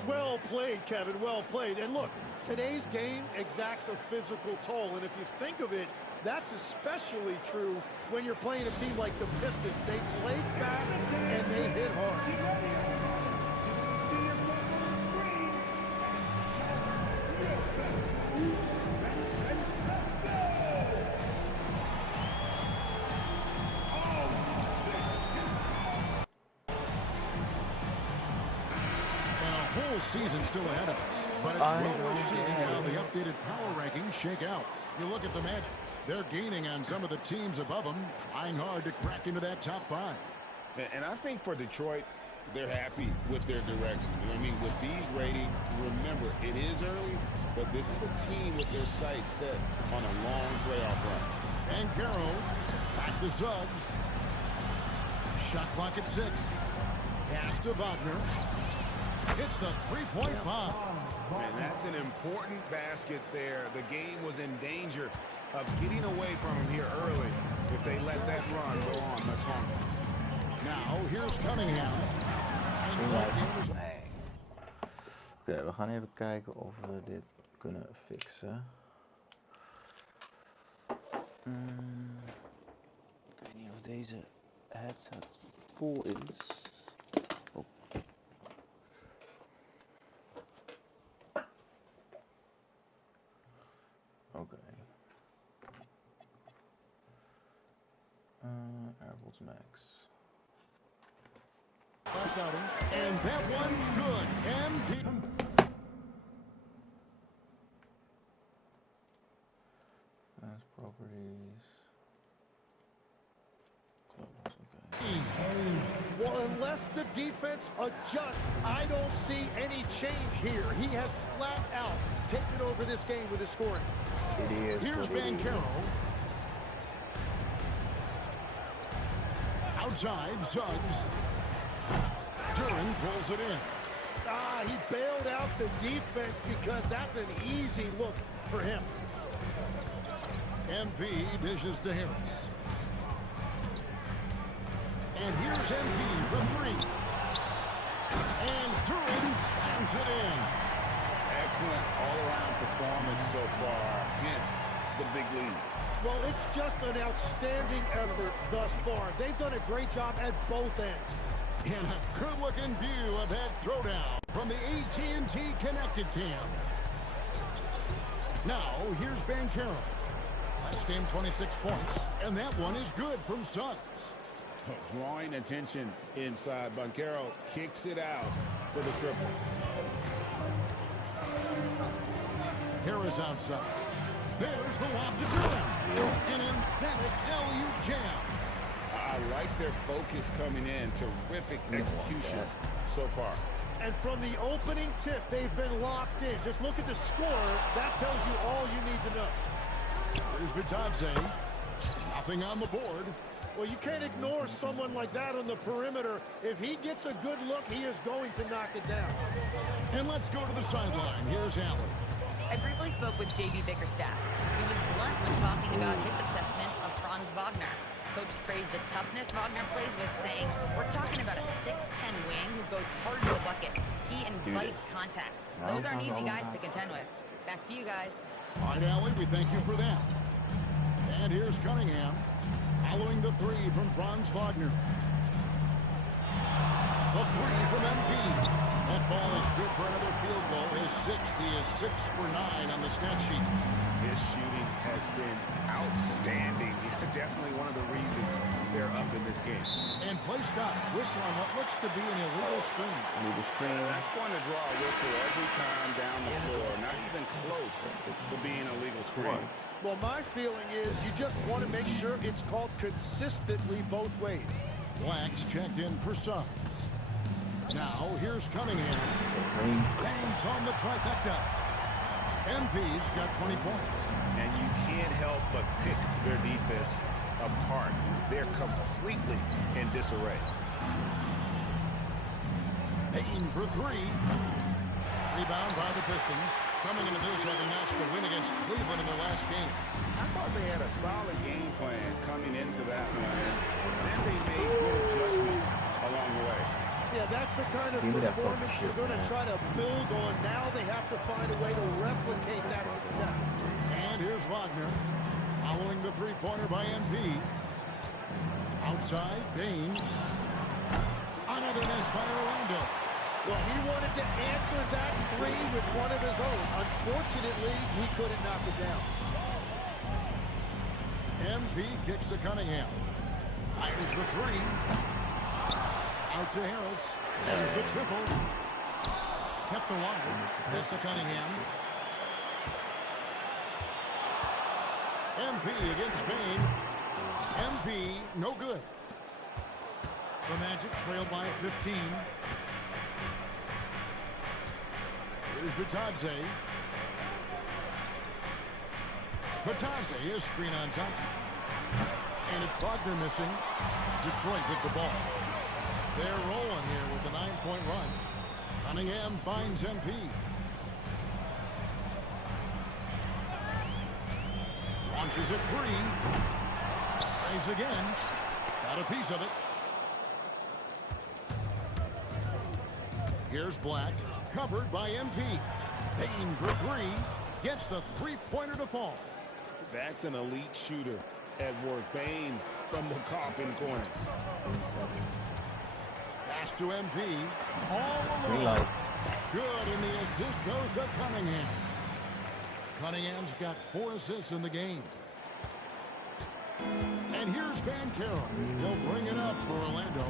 Well played, Kevin, well played. And look, today's game exacts a physical toll. And if you think of it, that's especially true when you're playing a team like the Pistons. They play fast and they hit hard. Season still ahead of us, but it's well worth seeing how the updated power rankings shake out. You look at the Magic. They're gaining on some of the teams above them, trying hard to crack into that top 5. And I think for Detroit, they're happy with their direction. You know what I mean? With these ratings, remember, it is early, but this is a team with their sights set on a long playoff run. And Carroll back to Suggs. Shot clock at 6. Pass to Wagner. It's the three-point bomb. And that's an important basket there. The game was in danger of getting away from him here early. If they let that run go on much longer. Now, here's Cunningham. Oké, we gaan even kijken of we dit kunnen fixen. Ik weet niet of deze headset vol is. Oh. Oké. AirPods Max. Last outing, and that one's good. MP. That's properties. Well, unless the defense adjusts, I don't see any change here. He has flat out taken over this game with his scoring. Here's Bankero. Outside, Suggs. Duran pulls it in. He bailed out the defense because that's an easy look for him. MP dishes to Harris. And here's MP for 3. And Duran slams it in. Excellent all-around performance so far, hence the big lead. Well, it's just an outstanding effort thus far. They've done a great job at both ends. And a good-looking view of that throwdown from the AT&T Connected Cam. Now, here's Bankero. Last game, 26 points. And that one is good from Suggs. Drawing attention inside. Bankero kicks it out for the triple. Harris outside. There's the lob to Duran. An emphatic LU jam. I like their focus coming in. Terrific execution so far. And from the opening tip, they've been locked in. Just look at the score. That tells you all you need to know. Here's Bitadze. Nothing on the board. Well, you can't ignore someone like that on the perimeter. If he gets a good look, he is going to knock it down. And let's go to the sideline. Here's Allen. I briefly spoke with J.B. Bickerstaff. He was blunt when talking about his assessment of Franz Wagner. Coach praised the toughness Wagner plays with, saying, we're talking about a 6'10 wing who goes hard to the bucket. He invites contact. Those aren't easy guys to contend with. Back to you guys. All right, Allie, we thank you for that. And here's Cunningham, following the 3 from Franz Wagner. The 3 from MP. That ball is good for another field goal. His 6th. He is 6 for 9 on the stat sheet. His shooting has been outstanding. Definitely one of the reasons they're up in this game. And play stops. Whistle on what looks to be an illegal screen. Illegal screen. That's going to draw a whistle every time down the floor. Not even close to being a legal screen. Well, my feeling is you just want to make sure it's called consistently both ways. Blacks checked in for Suggs. Now, here's Cunningham. Bangs home the trifecta. MP's got 20 points. And you can't help but pick their defense apart. They're completely in disarray. Payton for three. Rebound by the Pistons. Coming into this having notched a win against Cleveland in their last game. I thought they had a solid game plan coming into that one. Then they made good adjustments along the way. Yeah, that's the kind of performance you're going to try to build on. Now they have to find a way to replicate that success. And here's Wagner following the three-pointer by MP. Outside, Bain. Another miss by Orlando. Well, he wanted to answer that three with one of his own. Unfortunately, he couldn't knock it down. MP kicks to Cunningham. Fires the three. Out to Harris. There's the triple. Kept alive. Pass to Cunningham. MP against Bain. MP, no good. The Magic trail by 15. Here's Bitadze. Bitadze is screen on Thompson. And it's Wagner missing. Detroit with the ball. They're rolling here with a 9-point run. Cunningham finds MP. Launches at three. Sprays again. Got a piece of it. Here's Black. Covered by MP. Payton for three. Gets the three-pointer to fall. That's an elite shooter at work. Bain from the coffin corner. Pass to MP. All alone. Good, and the assist goes to Cunningham. Cunningham's got 4 assists in the game. And here's Banchero. He'll bring it up for Orlando.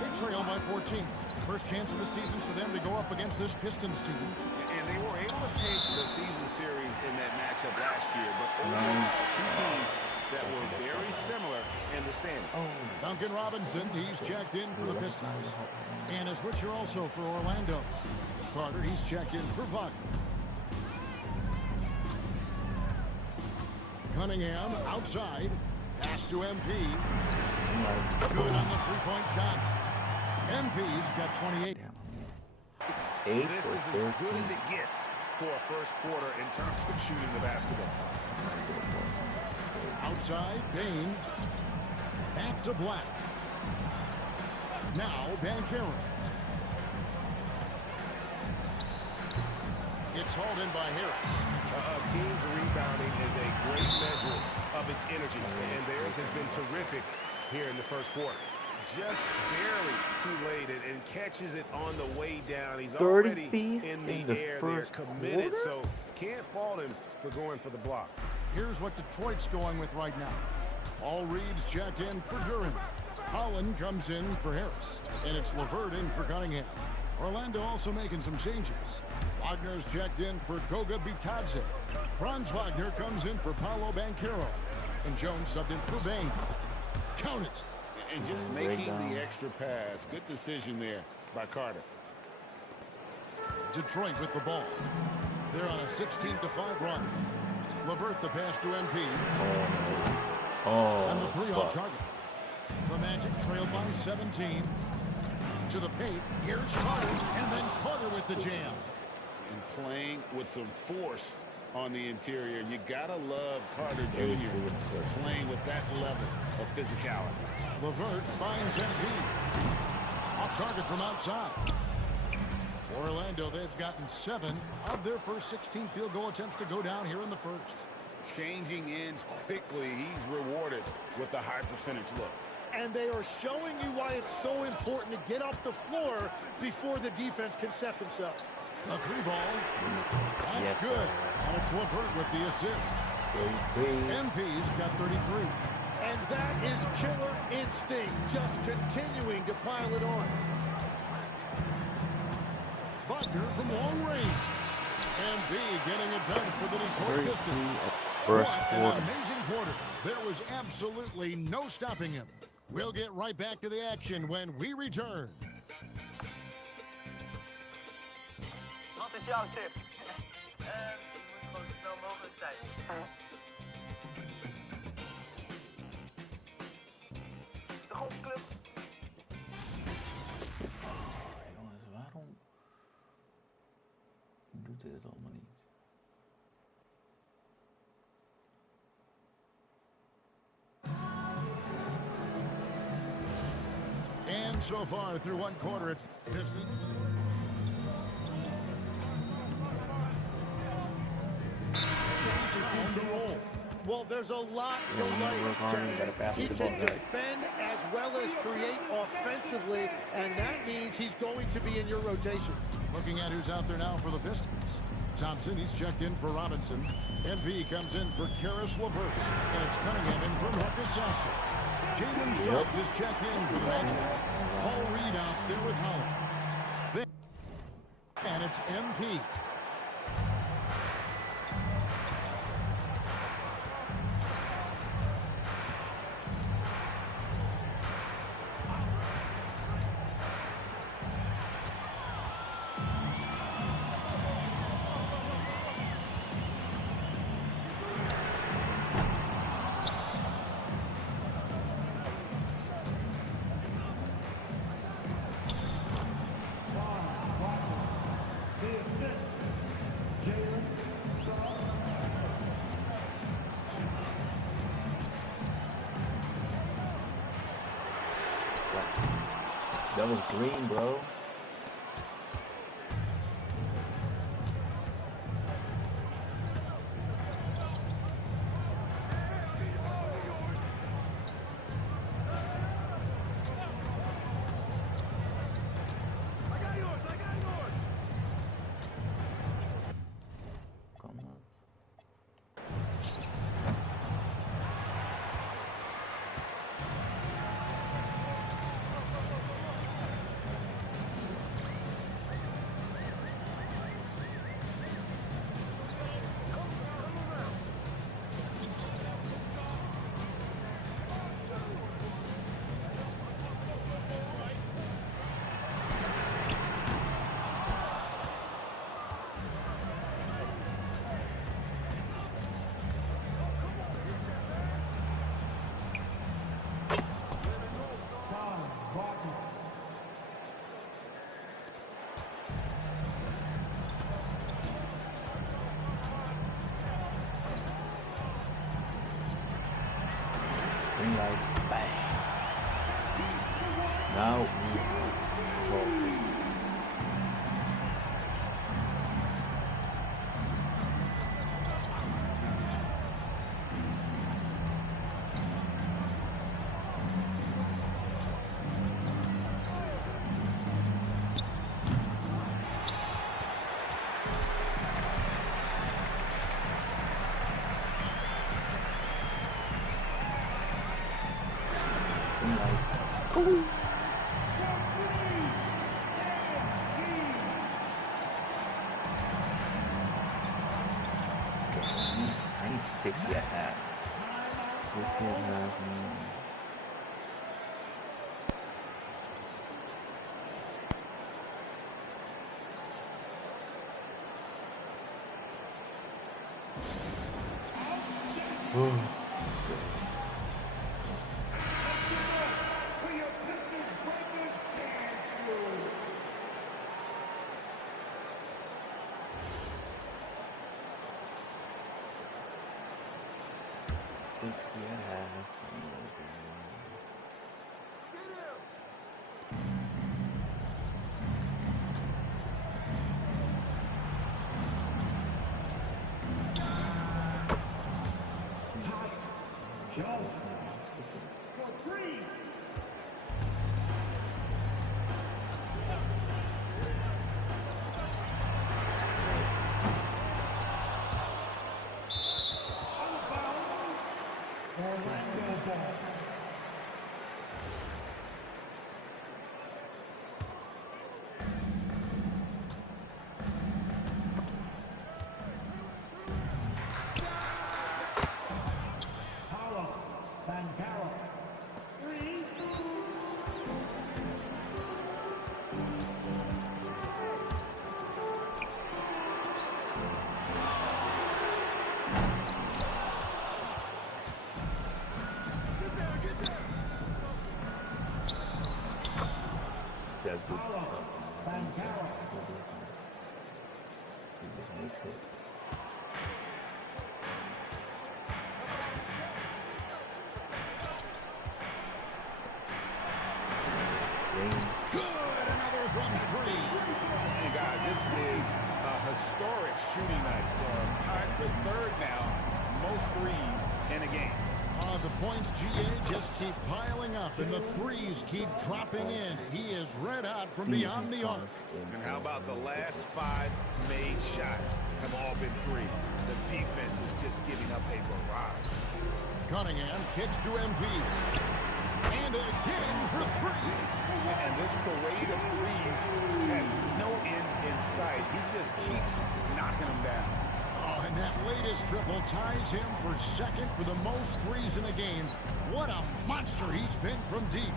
They trail by 14. First chance of the season for them to go up against this Pistons team. And they were able to take the season series in that matchup last year, but overall, two teams that were very similar in the standing. Duncan Robinson, he's checked in for the Pistons. And a switcher also for Orlando. Carter, he's checked in for Wagner. Cunningham outside. Pass to MP. Good on the three-point shot. MP's got 28. This is as good as it gets for a first quarter in terms of shooting the basketball. Outside, Bain. Back to Black. Now, Banchero. It's hauled in by Harris. A team's rebounding is a great measure of its energy, and theirs has been terrific here in the first quarter. Just barely too late and catches it on the way down. He's already in the air there, committed, so can't fault him for going for the block. Here's what Detroit's going with right now. All Reed's checked in for Duran. Holland comes in for Harris, and it's LeVert in for Cunningham. Orlando also making some changes. Wagner's checked in for Goga Bitadze. Franz Wagner comes in for Paolo Banchero. And Jones subbed in for Bain. Count it. And just making the extra pass. Good decision there by Carter. Detroit with the ball. They're on a 16-5 run. LeVert the pass to MP. And the three off target. The Magic trail by 17. To the paint. Here's Carter. And then Carter with the jam. And playing with some force on the interior. You gotta love Carter Jr. playing with that level of physicality. LeVert finds MP. Off target from outside. For Orlando, they've gotten 7 of their first 16 field goal attempts to go down here in the first. Changing ends quickly. He's rewarded with a high percentage look. And they are showing you why it's so important to get off the floor before the defense can set themselves. A three ball. That's good. And it's LeVert with the assist. MP's got 33. And that is killer instinct, just continuing to pile it on. Wagner from long range. MP getting it done for the Detroit Pistons. First what quarter. an amazing quarter. There was absolutely no stopping him. We'll get right back to the action when we return. Wat is jouw tip? Je moet gewoon zo snel mogelijk zijn. schoolclub. Jongens, waarom doet hij het allemaal niet? And so far through one quarter, it's Pistons. Well, there's a lot to like. He can defend as well as create offensively, and that means he's going to be in your rotation. Looking at who's out there now for the Pistons. Thompson, he's checked in for Robinson. MP comes in for Karis LeVert. And it's Cunningham in for Marcus Sasser. Jalen Suggs is checked in for the Magic. Paul Reed out there with Holland. And it's MP. That was green, bro. Green light, bang. Now we talk. Cool. I need 60 at half. 60 at half. Good, another from three. Hey guys, this is a historic shooting night from tied for third now. Most threes in a game. The points, GA, just keep piling up, and the threes keep dropping in. He is red hot from beyond the arc. And how about the last 5 made shots have all been threes? The defense is just giving up a barrage. Cunningham kicks to MP. And again for three. And this parade of threes has no end in sight. He just keeps knocking them down. Oh, and that latest triple ties him for second for the most threes in a game. What a monster he's been from deep.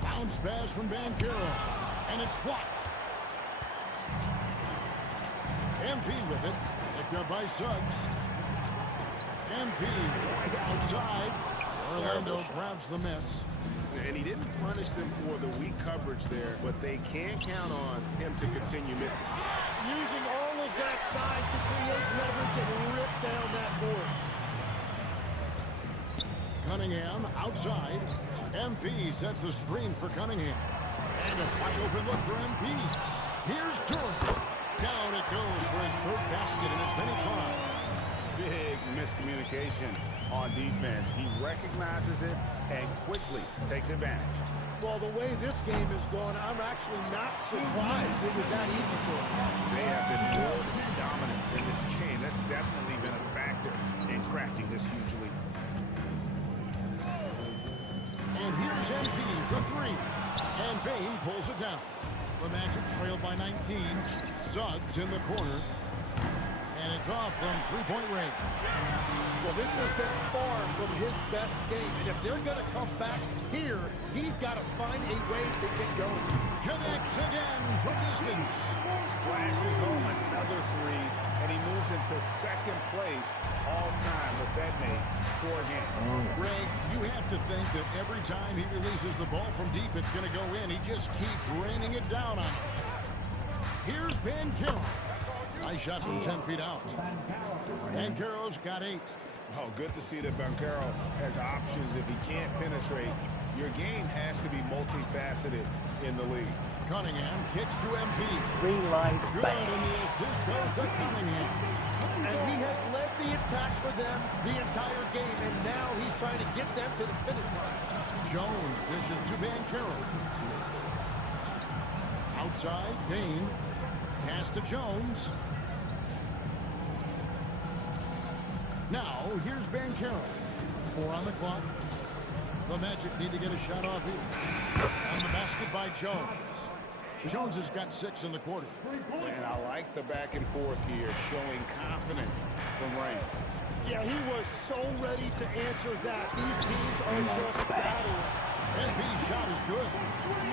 Bounce pass from Banchero. And it's blocked. MP with it. Picked up by Suggs. MP right outside. Orlando grabs the miss. And he didn't punish them for the weak coverage there, but they can count on him to continue missing. Using all of that size to create leverage and rip down that board. Cunningham outside. MP sets the screen for Cunningham. And a wide open look for MP. Here's Durant. Down it goes for his third basket in as many tries. Big miscommunication on defense. He recognizes it and quickly takes advantage. Well, the way this game has gone, I'm actually not surprised it was that easy for him. They have been more dominant in this game. That's definitely been a factor in crafting this huge lead. And here's MP for three. And Bain pulls it down. The Magic trail by 19. Suggs in the corner. And it's off from three-point range. Well, this has been far from his best game. And if they're going to come back here, he's got to find a way to get going. Connects again from distance. Splashes home another three, and he moves into second place all time with that made for a game. Greg, you have to think that every time he releases the ball from deep, it's going to go in. He just keeps raining it down on it. Here's Banchero. Nice shot from 10 feet out. Banchero's got 8. Oh, good to see that Banchero has options if he can't penetrate. Your game has to be multifaceted in the league. Cunningham kicks to MP. Green light. Good, and the assist goes to Cunningham. And he has led the attack for them the entire game, and now he's trying to get them to the finish line. Jones dishes to Banchero. Outside, Bain. Pass to Jones. Now, here's Banchero. 4 on the clock. The Magic need to get a shot off here. On the basket by Jones. Jones has got 6 in the quarter. And I like the back and forth here, showing confidence from Rain. Yeah, he was so ready to answer that. These teams are just battling. MP's shot is good.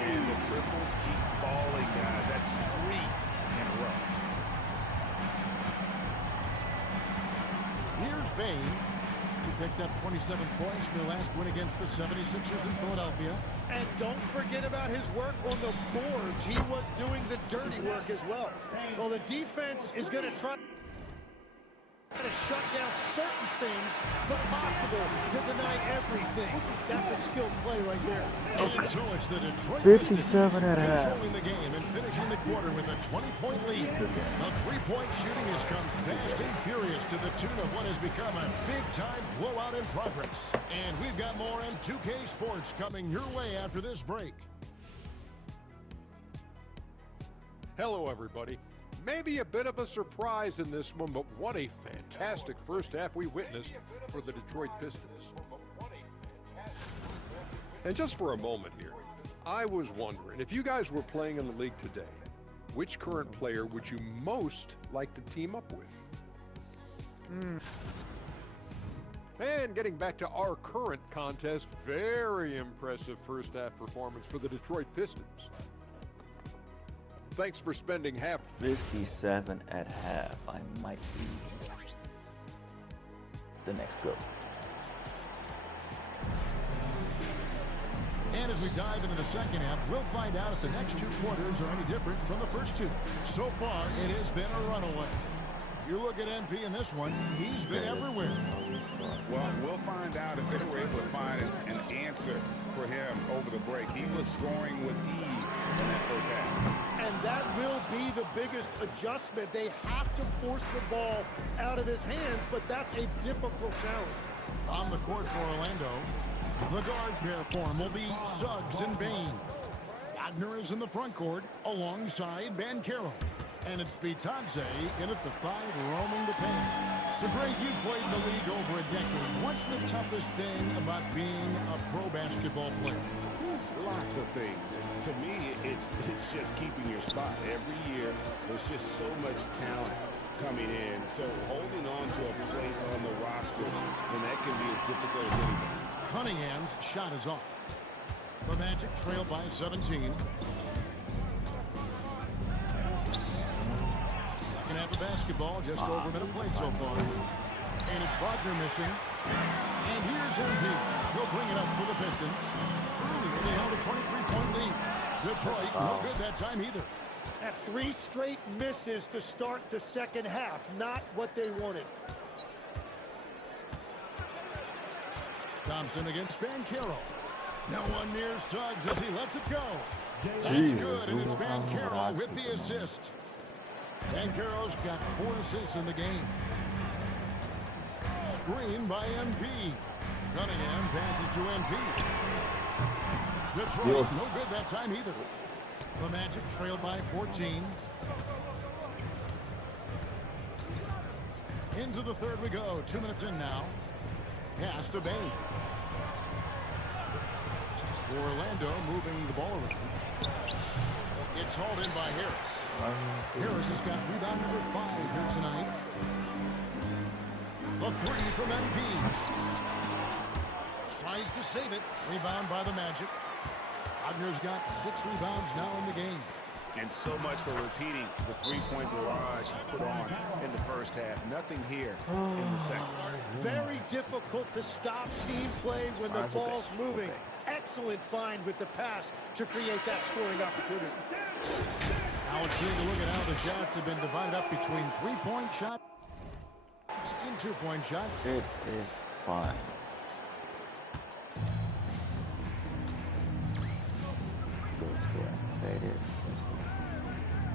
And the triples keep falling, guys. That's 3 in a row. Here's Bain. He picked up 27 points in their last win against the 76ers in Philadelphia. And don't forget about his work on the boards. He was doing the dirty work as well. Well, the defense is going to try to shut down certain things, but possible to deny everything. That's a skilled play right there. And so it's the Detroit 57 and a half. controlling the game and finishing the quarter with a 20-point lead. The three-point shooting has come fast and furious to the tune of what has become a big-time blowout in progress. And we've got more on 2K Sports coming your way after this break. Hello, everybody. Maybe a bit of a surprise in this one, but what a fantastic first half we witnessed for the Detroit Pistons. And just for a moment here, I was wondering, if you guys were playing in the league today, which current player would you most like to team up with? And getting back to our current contest, very impressive first half performance for the Detroit Pistons. Thanks for spending half. 57 at half. I might be the next GOAT. And as we dive into the second half, we'll find out if the next 2 quarters are any different from the first 2. So far, it has been a runaway. You look at MP in this one, he's been everywhere. Well, we'll find out if they were able to find an answer for him over the break. He was scoring with ease in that first half. And that will be the biggest adjustment. They have to force the ball out of his hands, but that's a difficult challenge. On the court for Orlando, the guard pair form will be Suggs and Bain. Wagner is in the front court alongside Banchero. And it's Bitadze in at the 5, roaming the paint. So, Greg, you played in the league over a decade. What's the toughest thing about being a pro basketball player? Lots of things. To me, it's just keeping your spot. Every year, there's just so much talent coming in. So holding on to a place on the roster, and that can be as difficult as anything. Cunningham's shot is off. The Magic trail by 17. Second half of basketball, just over a minute played so far. And it's Wagner missing. And here's MP. He'll bring it up for the Pistons. Earlier, they held a 23-point lead. Detroit, no good that time either. That's 3 straight misses to start the second half. Not what they wanted. Thompson against Banchero. No one near Suggs as he lets it go. That's Jesus, good, and it's Banchero with the assist. Banchero's got 4 assists in the game. Screen by MP. Cunningham passes to MP. Detroit, no good that time either. The Magic trailed by 14. Into the third we go. 2 minutes in now. Pass to Bain. Orlando moving the ball around. It's hauled in by Harris. Harris has got rebound number 5 here tonight. The 3 from MP. Tries to save it. Rebound by the Magic. Wagner's got 6 rebounds now in the game. And so much for repeating the 3-point barrage he put on in the first half. Nothing here in the second. Very difficult to stop team play when the ball's moving. Excellent find with the pass to create that scoring opportunity. Now let's take a look at how the shots have been divided up between 3-point shot and 2-point shot. It is fine. Goes there. There it is.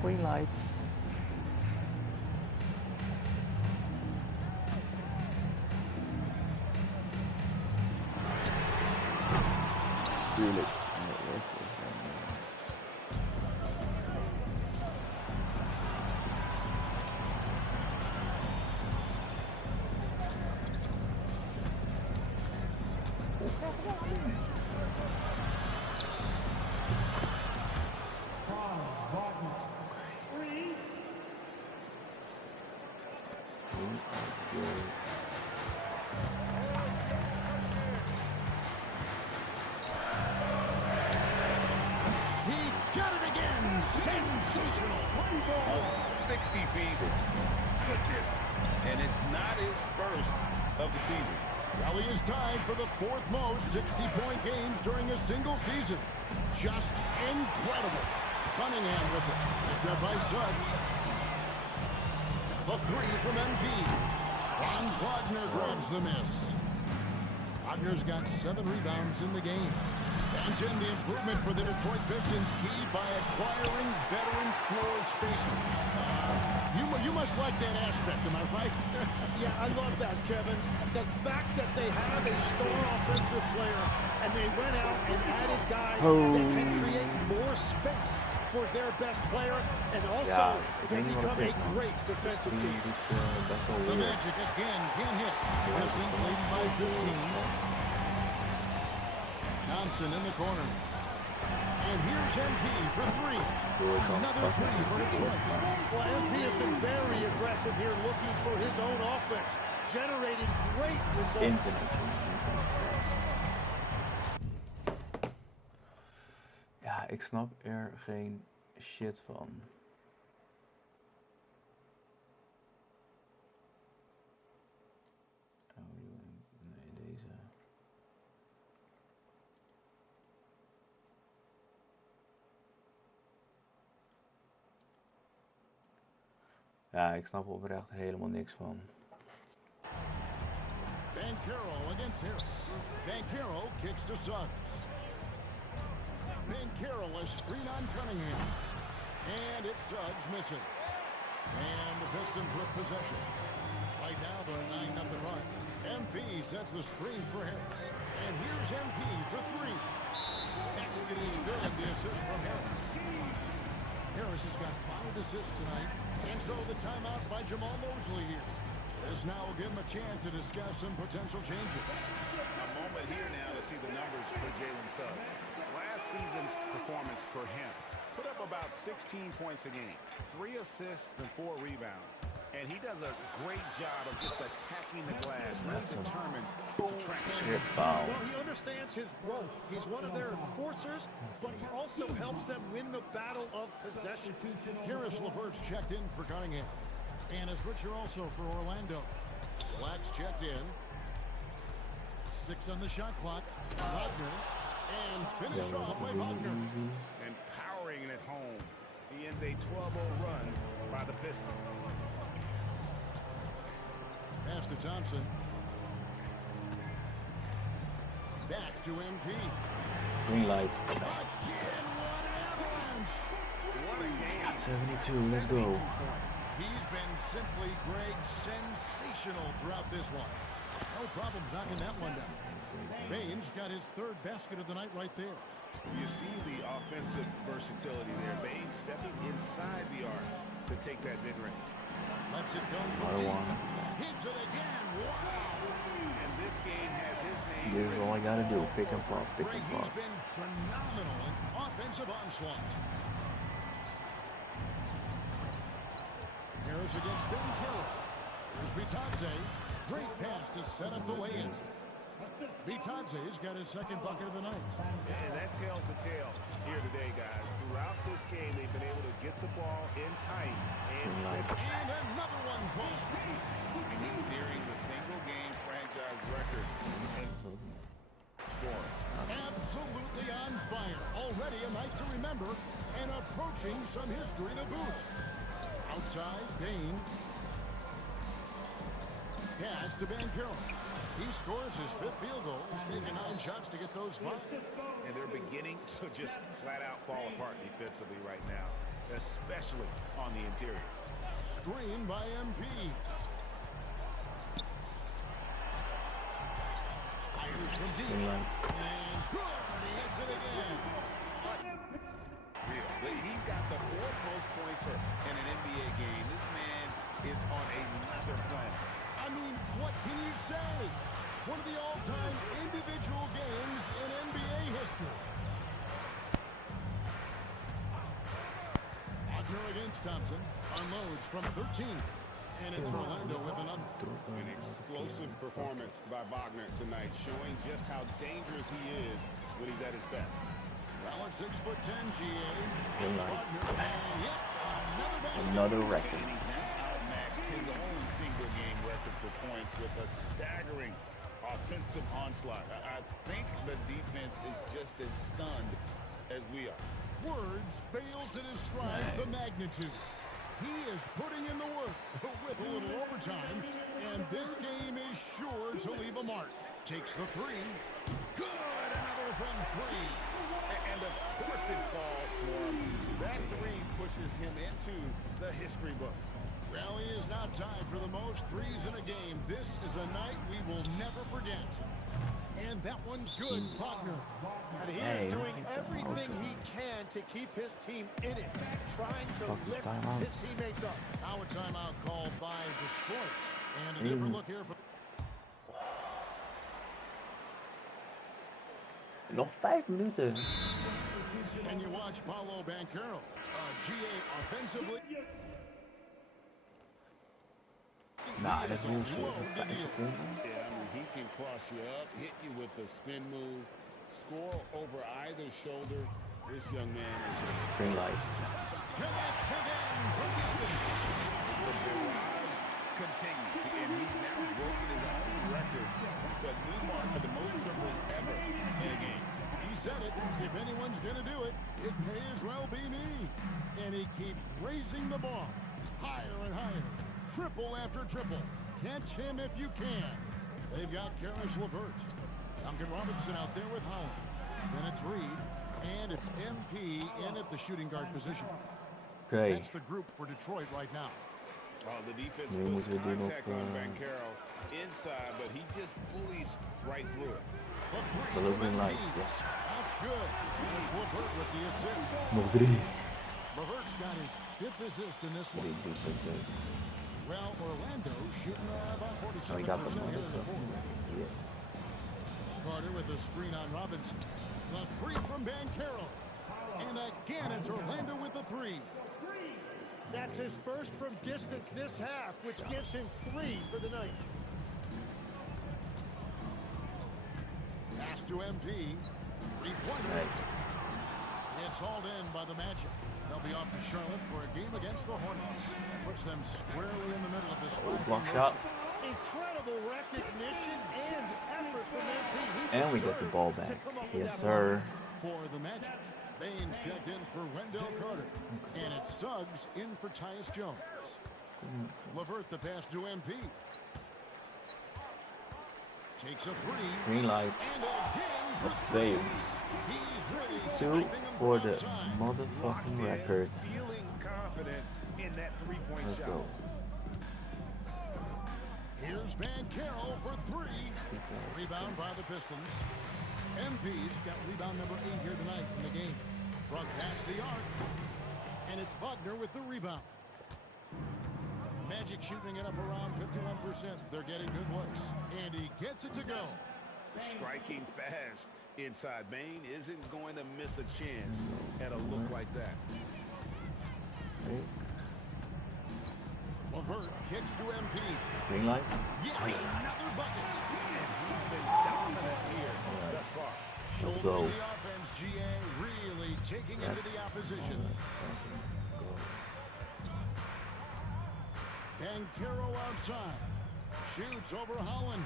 Green light. Really? Sensational. A 60-piece. Goodness. And it's not his first of the season. Well, he is tied for the 4th most 60-point games during a single season. Just incredible. Cunningham with it. Picked up by Suggs. The 3 from MP. Franz Wagner grabs the miss. Wagner's got 7 rebounds in the game. And the improvement for the Detroit Pistons key by acquiring veteran floor spacers. You must like that aspect, am I right? Yeah, I love that, Kevin. The fact that they have a star offensive player and they went out and added guys that can create more space for their best player and also can become a great defensive team. The Magic again can hit. Pistons leading by 15. Thompson in the corner. And here's MP for 3. Another 3 for Detroit. Well, MP has been very aggressive here looking for his own offense. Generating great results. Ja, ik snap er geen shit van. Nee, deze. Ja, ik snap oprecht helemaal niks van. Banchero against Harris. Banchero kicks to Suggs. Banchero a screen on Cunningham. And it's Suggs missing. And the Pistons with possession. Right now they're a 9-0 run. MP sets the screen for Harris. And here's MP for three. Basket is good. The assist from Harris. Harris has got 5 assists tonight. And so the timeout by Jamal Mosley here. This now will give him a chance to discuss some potential changes. A moment here now to see the numbers for Jalen Suggs. Last season's performance for him put up about 16 points a game, 3 assists and 4 rebounds. And he does a great job of just attacking the glass, really determined to track it. Well, he understands his role. He's one of their enforcers, but he also helps them win the battle of possession. Karis LeVert's checked in for Cunningham. And a switcher also for Orlando. Black's checked in. 6 on the shot clock. Wagner. And finish off by Wagner. And powering it home. He ends a 12-0 run by the Pistons. Pass to Thompson. Back to MP. Green light. Again, what an avalanche! What a game. Got 72, let's go. He's been simply, Greg, sensational throughout this one. No problems knocking that one down. Baines got his 3rd basket of the night right there. You see the offensive versatility there. Baines stepping inside the arc to take that mid-range. Lets it go from deep. Hits it again. Wow! And this game has his name. This is all I gotta do. Pick and pop, pick and pop. He's been phenomenal in offensive onslaught. Harris against Banchero. Here's Bitadze. Great pass to set up the way-in. Bitadze's got his 2nd bucket of the night. And that tells the tale here today, guys. Throughout this game, they've been able to get the ball in tight. And another one falls. And he's nearing the single-game franchise record in scoring. Absolutely on fire. Already a night to remember and approaching some history to boot. Outside, Bain. Pass to Banchero. He scores his 5th field goal. He's taken 9 shots to get those 5. And they're beginning to just flat out fall apart defensively right now, especially on the interior. Screen by MP. Fires from deep. And good. He hits it again. He's got the 4th most points in an NBA game. This man is on another planet. I mean, what can you say? One of the all-time individual games in NBA history. Wagner against Thompson. Unloads from 13. And it's Orlando with another. An explosive performance by Wagner tonight, showing just how dangerous he is when he's at his best. Well, at 6'10", GA. Another record. And he's now outmatched his own single-game record for points with a staggering offensive onslaught. I think the defense is just as stunned as we are. Words fail to describe the magnitude. He is putting in the work with a little overtime, and this game is sure to leave a mark. Takes the 3. Good, another from 3. And of course it falls for him. That 3 pushes him into the history books. Rally is now tied for the most threes in a game. This is a night we will never forget. And that one's good, Wagner. And he is doing everything he can to keep his team in it, trying to lift his teammates up. Now a timeout called by Detroit. And a different look here for... Nog 5 minuten. And you watch Paolo Banchero. GA offensively... Nah, that's bullshit. Yeah, I mean, he can cross you up, hit you with a spin move, score over either shoulder. This young man is a green light. Connects again from distance. The barrage continues, and he's now broken his own record. It's a new mark for the most triples ever in a game. He said it. If anyone's going to do it, it may as well be me. And he keeps raising the ball. Higher and higher. Triple after triple. Catch him if you can. They've got Karis LeVert. Duncan Robinson out there with Howard. Then it's Reed. And it's MP in at the shooting guard position. Okay. That's the group for Detroit right now. Oh, the defense puts contact on Banchero inside, but he just bullies right through it. The looking like, yes. That's good. And it's LeVert with the assist. Nog 3. LeVert's got his 5th assist in this one. Well, Orlando shooting about 47% here in the 4th. Yeah. Carter with a screen on Robinson. The 3 from Banchero. And again, it's Orlando with the 3. That's his first from distance this half, which gives him 3 for the night. Pass to MP. 3-pointer. It's hauled in by the Magic. They'll be off to Charlotte for a game against the Hornets. Puts them squarely in the middle of this fight. Block shot. Incredible recognition and effort from MP. And we get the ball back. Yes, sir. For the Magic. Baines checked in for Wendell Carter. And it's Suggs in for Tyus Jones. LeVert the pass to MP. Takes a 3. Green light. And again for fails. 2 for the Locked motherfucking in, record. Feeling confident in that three-point Let's shot. go. Here's Banchero for 3. Rebound by the Pistons. MP's got rebound number 8 here tonight in the game. Front past the arc. And it's Wagner with the rebound. Magic shooting it up around 51%. They're getting good looks. And he gets it to go. Striking fast inside. Bane isn't going to miss a chance at a look like that. LeVert kicks to MP. Green light. Yeah, another bucket. And he's been dominant here thus far. Let's go. The offense, GA, really taking it to the opposition. Banchero outside. Shoots over Holland.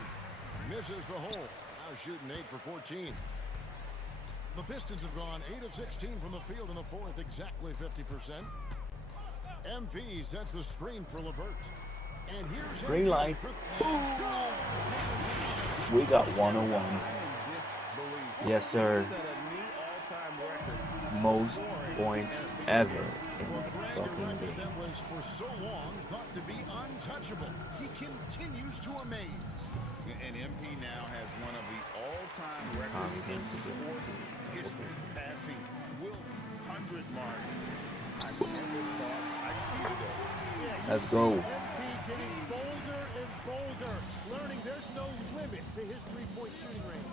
Misses the hole. Now shooting 8 for 14. The Pistons have gone 8 of 16 from the field in the 4th, exactly 50%. MP sets the screen for LeVert. And here's Green light. We got 101. Yes, sir. Most points ever in the fucking game. That was for so long thought to be untouchable. He continues to amaze. And MP now has one of the all-time records in sports history, passing Wilt's 100 mark. I never thought I'd see today. Let's go. MP getting bolder and bolder, learning there's no limit to his three-point shooting range.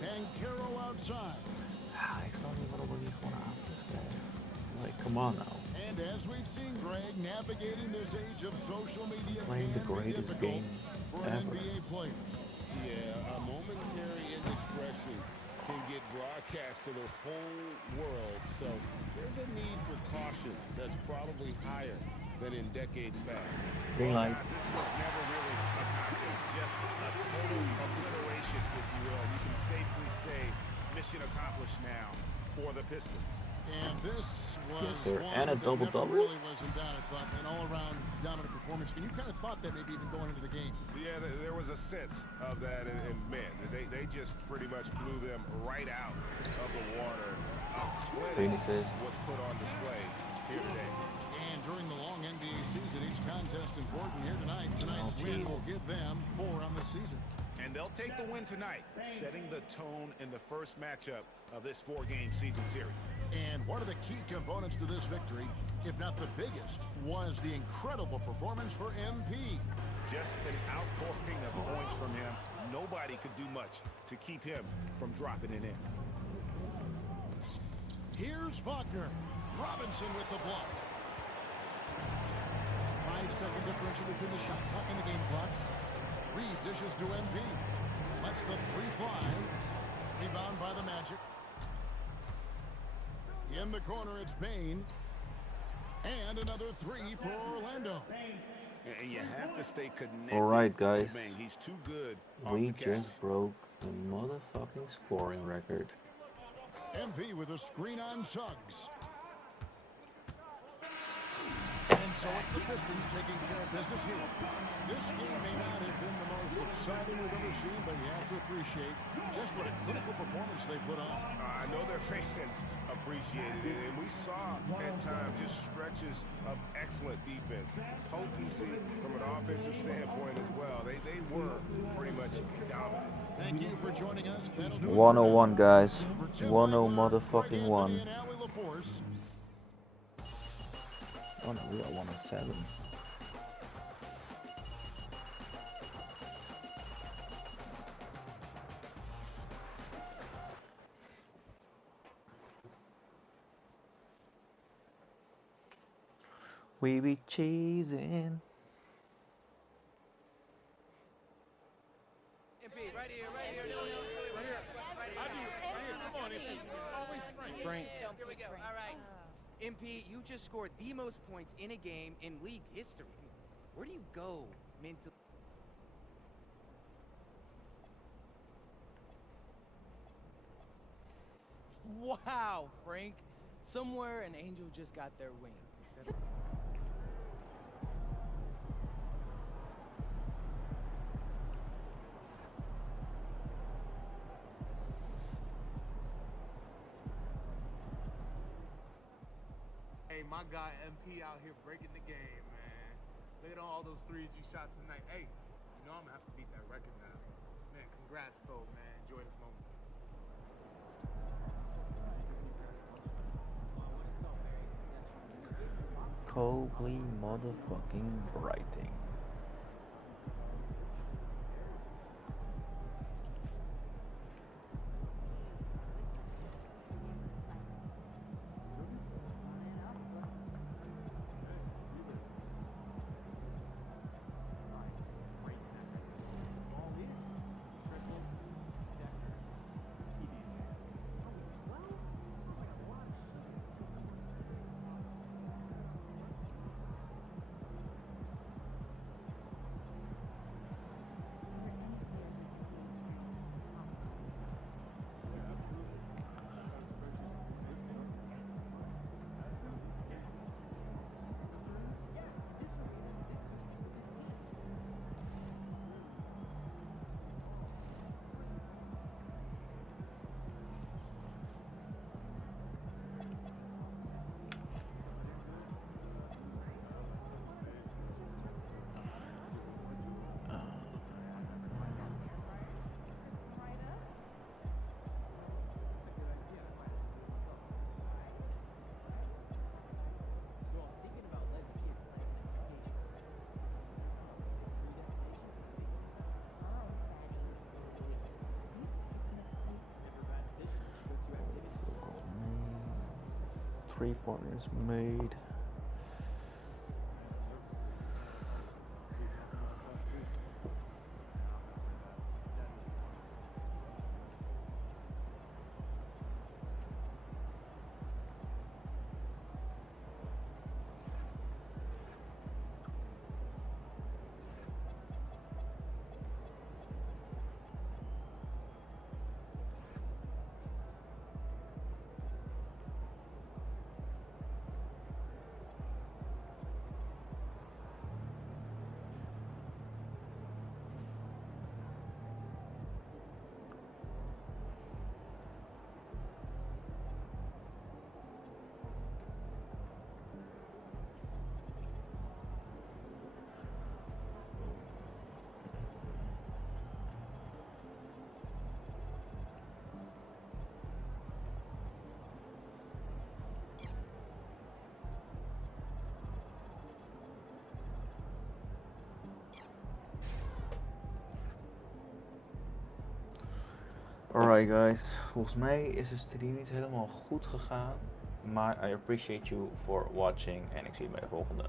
Banchero outside. Ik snap niet waarom we niet gewoon aan. Like, come on now. And as we've seen, Greg, navigating this age of social media Playing the can be greatest difficult game for an ever. NBA player. Yeah, a momentary indiscretion can get broadcast to the whole world. So there's a need for caution that's probably higher than in decades past. Green light. This was never really a contest, just a total obliteration, if you will. You can safely say mission accomplished now for the Pistons. And this was Yes, sir. one And a that double-double. never really was in doubt, but an all-around dominant performance. And you kind of thought that maybe even going into the game. Yeah, there was a sense of that, and man, they just pretty much blew them right out of the water. Plenty was put on display here today. And during the long NBA season, each contest important here tonight. Tonight's win will give them 4 on the season. And they'll take the win tonight, setting the tone in the first matchup of this 4-game season series. And one of the key components to this victory, if not the biggest, was the incredible performance for MP. Just an outpouring of points from him. Nobody could do much to keep him from dropping it in. Here's Wagner. Robinson with the block. 5-second differential between the shot clock and the game clock. Reed dishes to MP. Lets the 3 fly. Rebound by the Magic. In the corner, it's Bane. And another 3 for Orlando. And you have to stay connected. All right, guys. He's too good. We just broke the motherfucking scoring record. MP with a screen on Suggs. So it's the Pistons taking care of business here. This game may not have been the most exciting we've ever seen, but you have to appreciate just what a clinical performance they put on. I know their fans appreciated it, and we saw at times just stretches of excellent defense, potency from an offensive standpoint as well. They were pretty much dominant. Thank you for joining us. That'll do it 101 guys. 1-0 motherfucking 1. Oh no, we got 107. We be cheesing. Right here. Come on, MP. Always Frank. Here we go. All right. MP, you just scored the most points in a game in league history. Where do you go mentally? Wow, Frank. Somewhere an angel just got their wings. Hey, my guy MP out here breaking the game, man. Look at all those threes you shot tonight. Hey, you know I'm gonna have to beat that record now. Man, congrats though, man. Enjoy this moment. Kobley motherfucking Bryting. Three-pointers made. Alright guys, volgens mij is de stream niet helemaal goed gegaan, maar I appreciate you for watching en ik zie je bij de volgende.